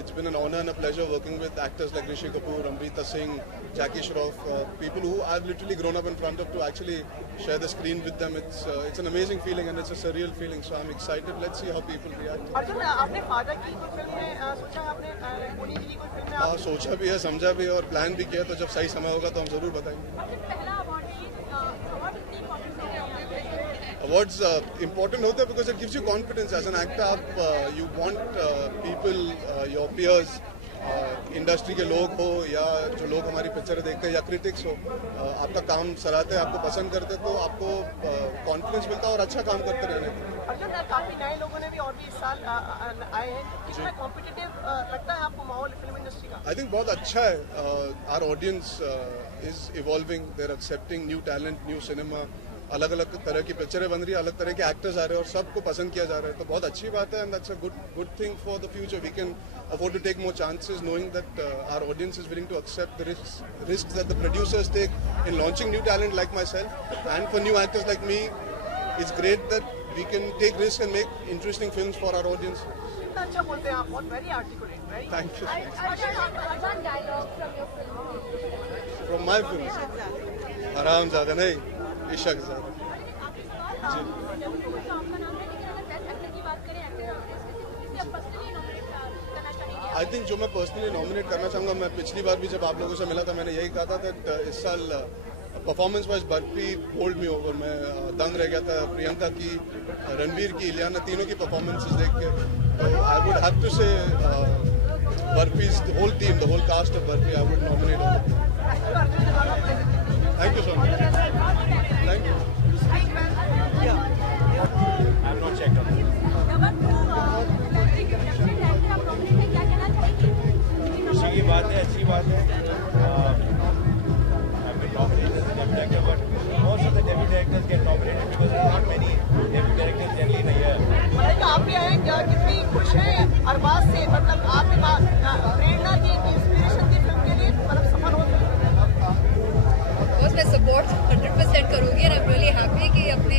It's been an honor and a pleasure working with actors like Rishi Kapoor, Amrita Singh, Jackie Shroff, people who I've literally grown up in front of to actually share the screen with them. It's an amazing feeling and it's a surreal feeling. So I'm excited. Let's see how people react. Arjun, आपने फादर की कोई फिल्म में सोचा आपने मोदी जी की कोई फिल्म में? हाँ, सोचा भी है, समझा भी है और प्लान भी किया. तो जब सही समय होगा तो हम जरूर बताएंगे. Awards important होते हैं because it gives you confidence as an actor. You want people, your peers, industry के लोग हो या जो लोग हमारी पिक्चर देखते हैं या क्रिटिक्स हो, आपका काम सराहते हैं, आपको पसंद करते हैं, तो आपको कॉन्फिडेंस मिलता है और अच्छा काम करते रहने. अर्जुन, काफी नए लोगों ने भी और भी इस साल आए हैं. कितना कॉम्पिटिटिव लगता है आपको माहौल फिल्म इंडस्ट्री का? आई थिंक बहुत अच्छा है. Our audience is evolving, they are accepting new talent, new cinema. अलग अलग तरह की पिक्चरें बन रही है, अलग तरह के एक्टर्स आ रहे हैं और सबको पसंद किया जा रहा है. तो बहुत अच्छी बात है, and that's a good thing for the future. We can afford to take more chances, knowing that our audience is willing to accept the risks that the producers take in launching new talent like myself, and for new actors like me, it's great that we can take risks and make interesting films for our audience. अच्छा बोलते हैं आप, बहुत very articulate, right? Thank you. One dialogue from your film. From my films, आराम ज़्यादा नहीं, इश्क ज़्यादा. आई थिंक जो मैं पर्सनली नॉमिनेट करना चाहूँगा, मैं पिछली बार भी जब आप लोगों से मिला था मैंने यही कहा था कि इस साल performance wise barfi hold me over. मैं दंग रह गया था प्रियंका की, रणवीर की, इलियाना, तीनों की परफॉर्मेंसेस देख के. तो आई would have to say Barfi's whole team, the whole cast of Barfi, I would nominate. Thank you so much. Thank you. खुशी की बात है, अच्छी बात है. Most of the debut directors get nominated because there are not many debut directors generally in a year. आप भी आए, कितनी खुश हैं अरबाज से, मतलब आपके पास प्रेरणा की, इंस्पिरेशन की फिल्म के लिए, मतलब सफल हो. मैं सपोर्ट 100% करूँगी और आई एम रियली हैप्पी कि अपने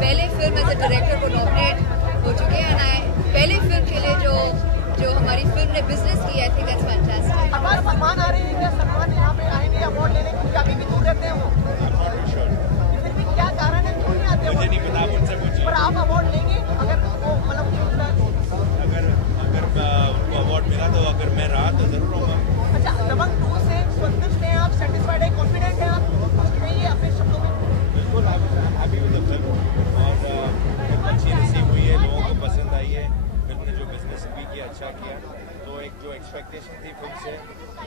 पहले फिल्म एज अ डायरेक्टर को नॉमिनेट हो चुके हैं. पहले फिल्म के लिए जो हमारी फिल्म ने बिजनेस की, आई थिंक दैट्स फैंटास्टिक. हमारे सलमान आ रहे हैं क्या? सलमान यहाँ पे आएंगे अवार्ड लेने के लिए? अभी भी दूर रहते हैं वो, फिर भी क्या कारण है, क्यों नहीं आते? मुझे नहीं पता, मुझसे पूछिए. पर आप अवार्ड लेंगे अगर वो मतलब अगर उनको अवार्ड मिला तो अगर मैं रहा तो जरूर होगा. अच्छा, दबंग 2 से संतुष्ट हैं आप, सेटिस्फाइड है, कॉन्फिडेंट हैं आप? कहिए अपने शब्दों में. बिल्कुल हैप्पी विद द फिल्म और अच्छी रिसीव हुई है, लोगों को पसंद आई है. फिल्म ने जो बिजनेस भी किया, अच्छा किया. तो एक जो एक्सपेक्टेशन थी फिल्म से,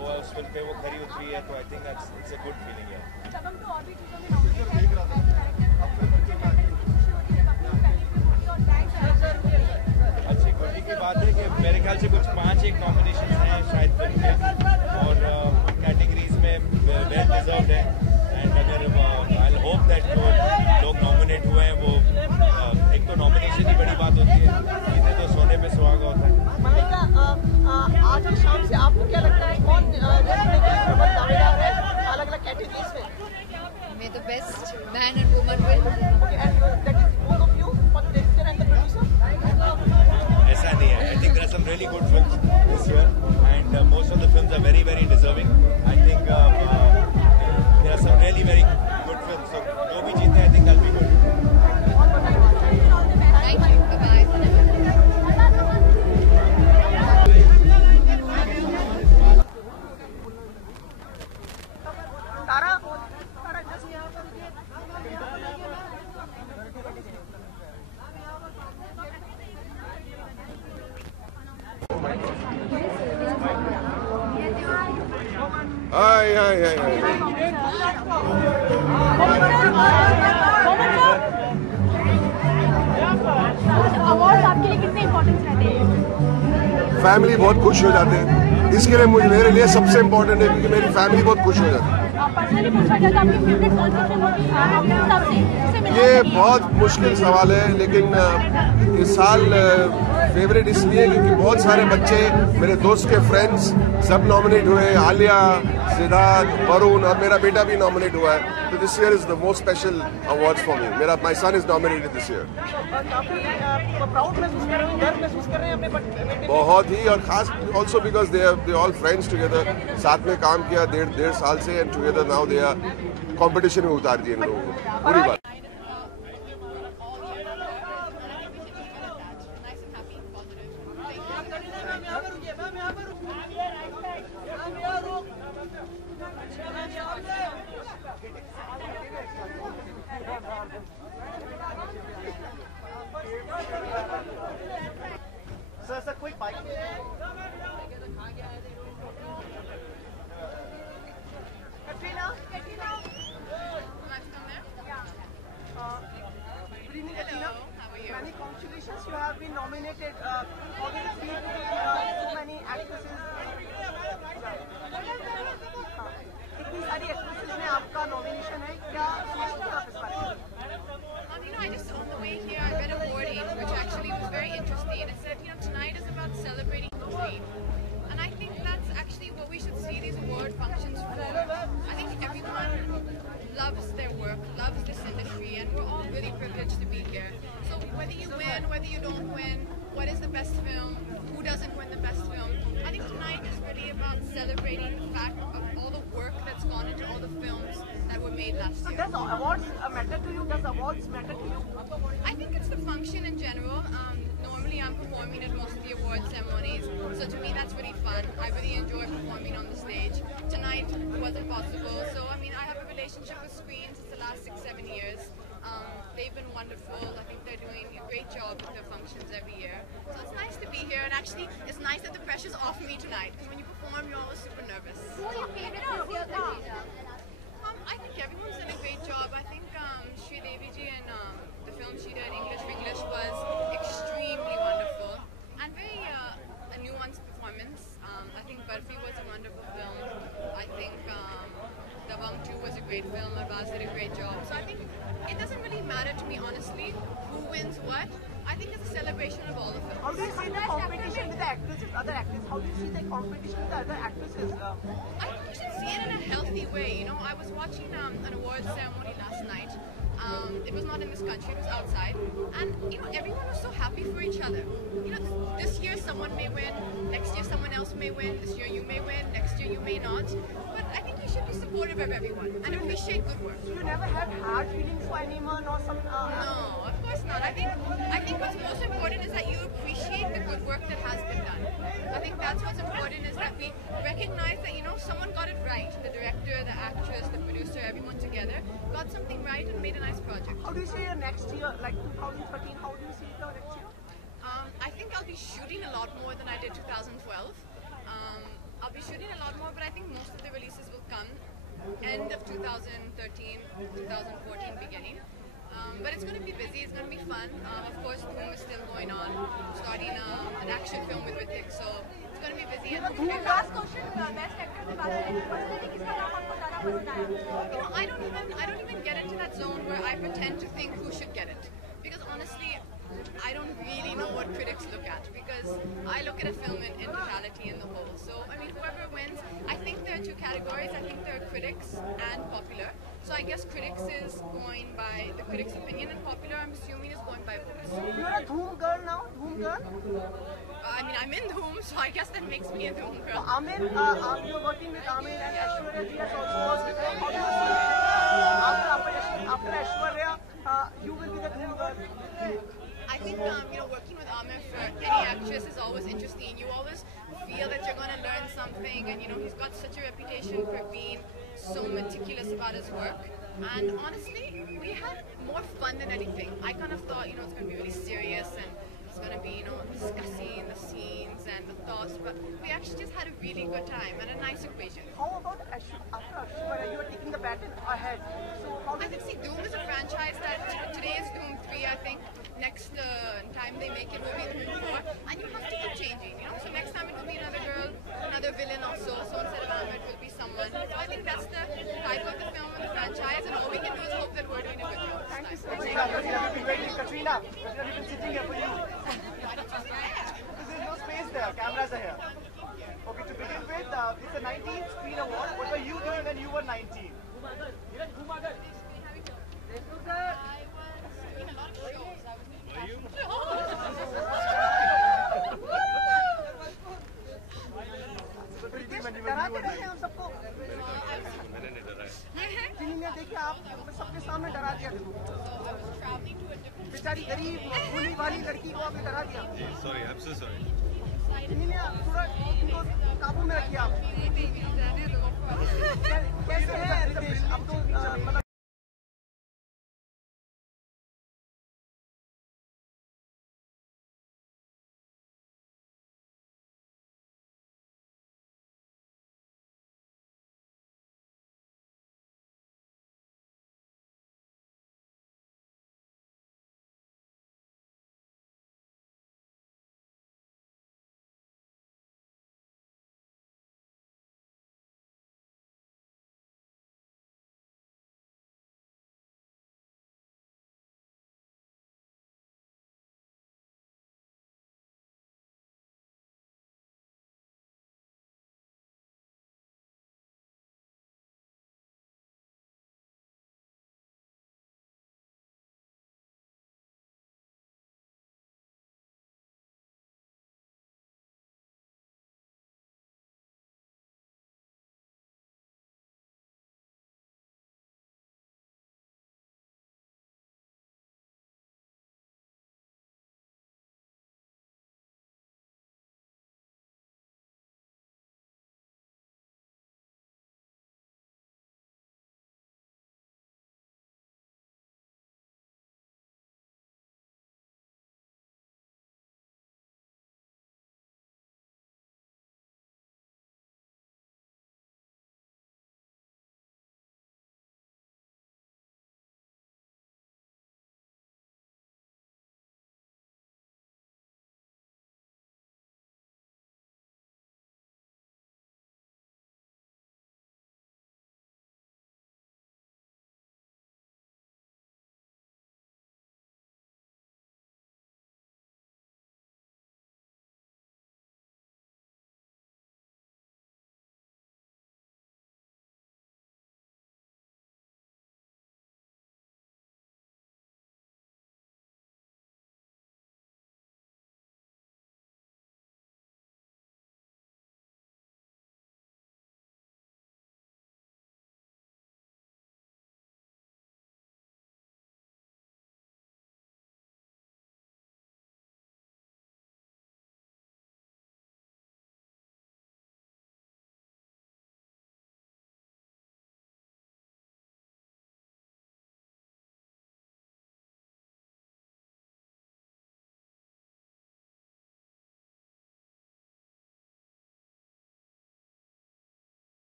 वो उस फिल्म पे वो खरी उतरी है. तो आई think it's a good feeling है. अच्छी खुशी की बात है कि मेरे ख्याल से कुछ 5 नॉमिनेशन हैं शायद फिल्म के, और कैटेगरीज में वेल डिजर्व्ड है. एंड अगर आई होप दैट जो लोग नॉमिनेट हुए हैं वो, एक तो नॉमिनेशन ही बड़ी बात होती है, जीते तो सोने पे सुहागा होता है. मल्लिका, आज की शाम से आपको क्या लगता है कौन दावेदार है अलग अलग कैटेगरीज में? May the best man and woman win. Okay, and that is both of you, for the director and the producer? ऐसा नहीं है. I think there are some really good films this year, and most of the films are very, very deserving. I think there are some really very good films. So जो भी जीते, I think that'll be good. Thank you. Bye-bye. Award आपके लिए कितने इम्पोर्टेंट रहते हैं? फैमिली बहुत खुश हो जाते हैं. इसके लिए मेरे लिए सबसे इम्पोर्टेंट है क्योंकि मेरी फैमिली बहुत खुश हो जाती है. पर्सनली पूछा जाए तो आपकी फेवरेट कौन सी फिल्म होगी आपके हिसाब से? ये बहुत मुश्किल सवाल है, लेकिन इस साल फेवरेट इसलिए क्योंकि बहुत सारे बच्चे, मेरे दोस्त के फ्रेंड्स सब नॉमिनेट हुए। आलिया, सिद्धार्थ, वरुण और मेरा बेटा भी नॉमिनेट हुआ है। तो this year is the most special awards for me. मेरा my son is nominated this year. बहुत ही, और खास also because they all friends together, साथ में काम किया डेढ़ साल से, and together now they are competition में उतार दिए इन लोगों को। पूरी बात। Sir, quick bike. Katrina. Good evening, Katrina. How are you? Many congratulations, you have been nominated. How did it feel to be so many actresses? इतनी सारी actresses में आपका nomination है, क्या सोचते हैं आप इस बारे में? I just on the way here I read a wording which actually was very interesting. It said, tonight is about celebrating the dream, and I think that's actually what we should see these award functions for. I think everyone loves their work, loves this industry, and we're all really privileged to be here. So whether you win, whether you don't win, what is the best film, who doesn't win the best film, I think tonight is really about celebrating the fact of all the work that's gone into all the films that were made last year. So does awards matter to you? Does awards matter to you? I think it's the function in general. Normally I'm performing at most of the award ceremonies, so to me that's really fun. I really enjoy performing on the stage. Tonight wasn't possible, so I have a relationship with Screen since the last 6-7 years. They've been wonderful. I think they're doing a great job with their functions every year. So it's nice to be here, and actually it's nice that the pressure's off me tonight, because when you perform you're always super nervous. Who are your favorite? I think everyone's done a great job. I think Sri Devi ji and the film she did, English for English, was extremely wonderful and very a nuanced performance. I think Barfi was a wonderful film. I think Dabangg 2 was a great film. Arbaz did a great job. So I think it doesn't really matter to me, honestly, who wins what. I think it's a celebration of all of them. How do you see the competition with the actresses, other actors? How do you see the competition with the other actresses? I think you should see it in a healthy way. I was watching an awards ceremony last night. It was not in this country, it was outside. And, everyone was so happy for each other. This year someone may win, next year someone else may win, this year you may win, next year you may not. But I think you should be supportive of everyone and appreciate good work. You never had hard feelings for anyone or some... No, of course not. I think what's most important is that you appreciate the good work that has been done. I think that's what's important, is that we recognize that, someone got it right. The director, the actress, the producer, everyone together got something right and made a nice project. How do you see your next year, like 2013, how do you see the next year? I think I'll be shooting a lot more than I did 2012. I'll be shooting a lot more, but I think most of the releases will come end of 2013, 2014 beginning. But it's going to be busy, it's going to be fun. Of course, Dhoom is still going on, starting an action film with Hrithik, so it's going to be busy. Last question, best actor के बारे में personally किसका नाम आपको ज़्यादा पसंद आया? I don't even get into that zone where I pretend to think who should get it, because honestly, I don't really know what critics look at, because I look at a film in totality, in the whole. So, whoever wins, I think there are two categories. I think there are critics and popular. So I guess critics is going by the critics' opinion, and popular, I'm assuming, is going by votes. You're a Dhoom girl now? Dhoom girl? I'm in Dhoom, so I guess that makes me a Dhoom girl. You're working with Amir and Aishwarya ji has also worked. How do you see after Aishwarya, you will be the Dhoom girl? I think working with Amir for any actress is always interesting. You always feel that you're going to learn something, and he's got such a reputation for being so meticulous about his work. And honestly, we had more fun than anything. I kind of thought, it's going to be really serious and it's going to be, discussing the scenes and the thoughts, but we actually just had a really good time and a nice equation. How about after Aishwarya, you are taking the baton ahead? So I think Dhoom is a franchise that today is Dhoom 3, I think. Next time they make it will be Dhoom 4, and you have to keep changing, So next time it will be another girl, another villain also, so instead of Amir it will be someone. So I think that's the type of the film and the franchise, and all we can do is hope that we're doing a good job. Thank you so much. Katrina, we've been sitting here for you. There's no space there. Cameras are here. Okay, to begin with, it's the 19th Screen Award. What were you doing when you were 19? डराते नहीं हम सबको। मैंने नहीं डराया। जिन्होंने देखिए आप सबके सामने डरा दिया। बेचारी गरीब भोली वाली लड़की को आपने डरा दिया। Sorry, I'm so sorry. जिन्होंने थोड़ा इनको काबू में रखिए आप। कैसे है? अब तो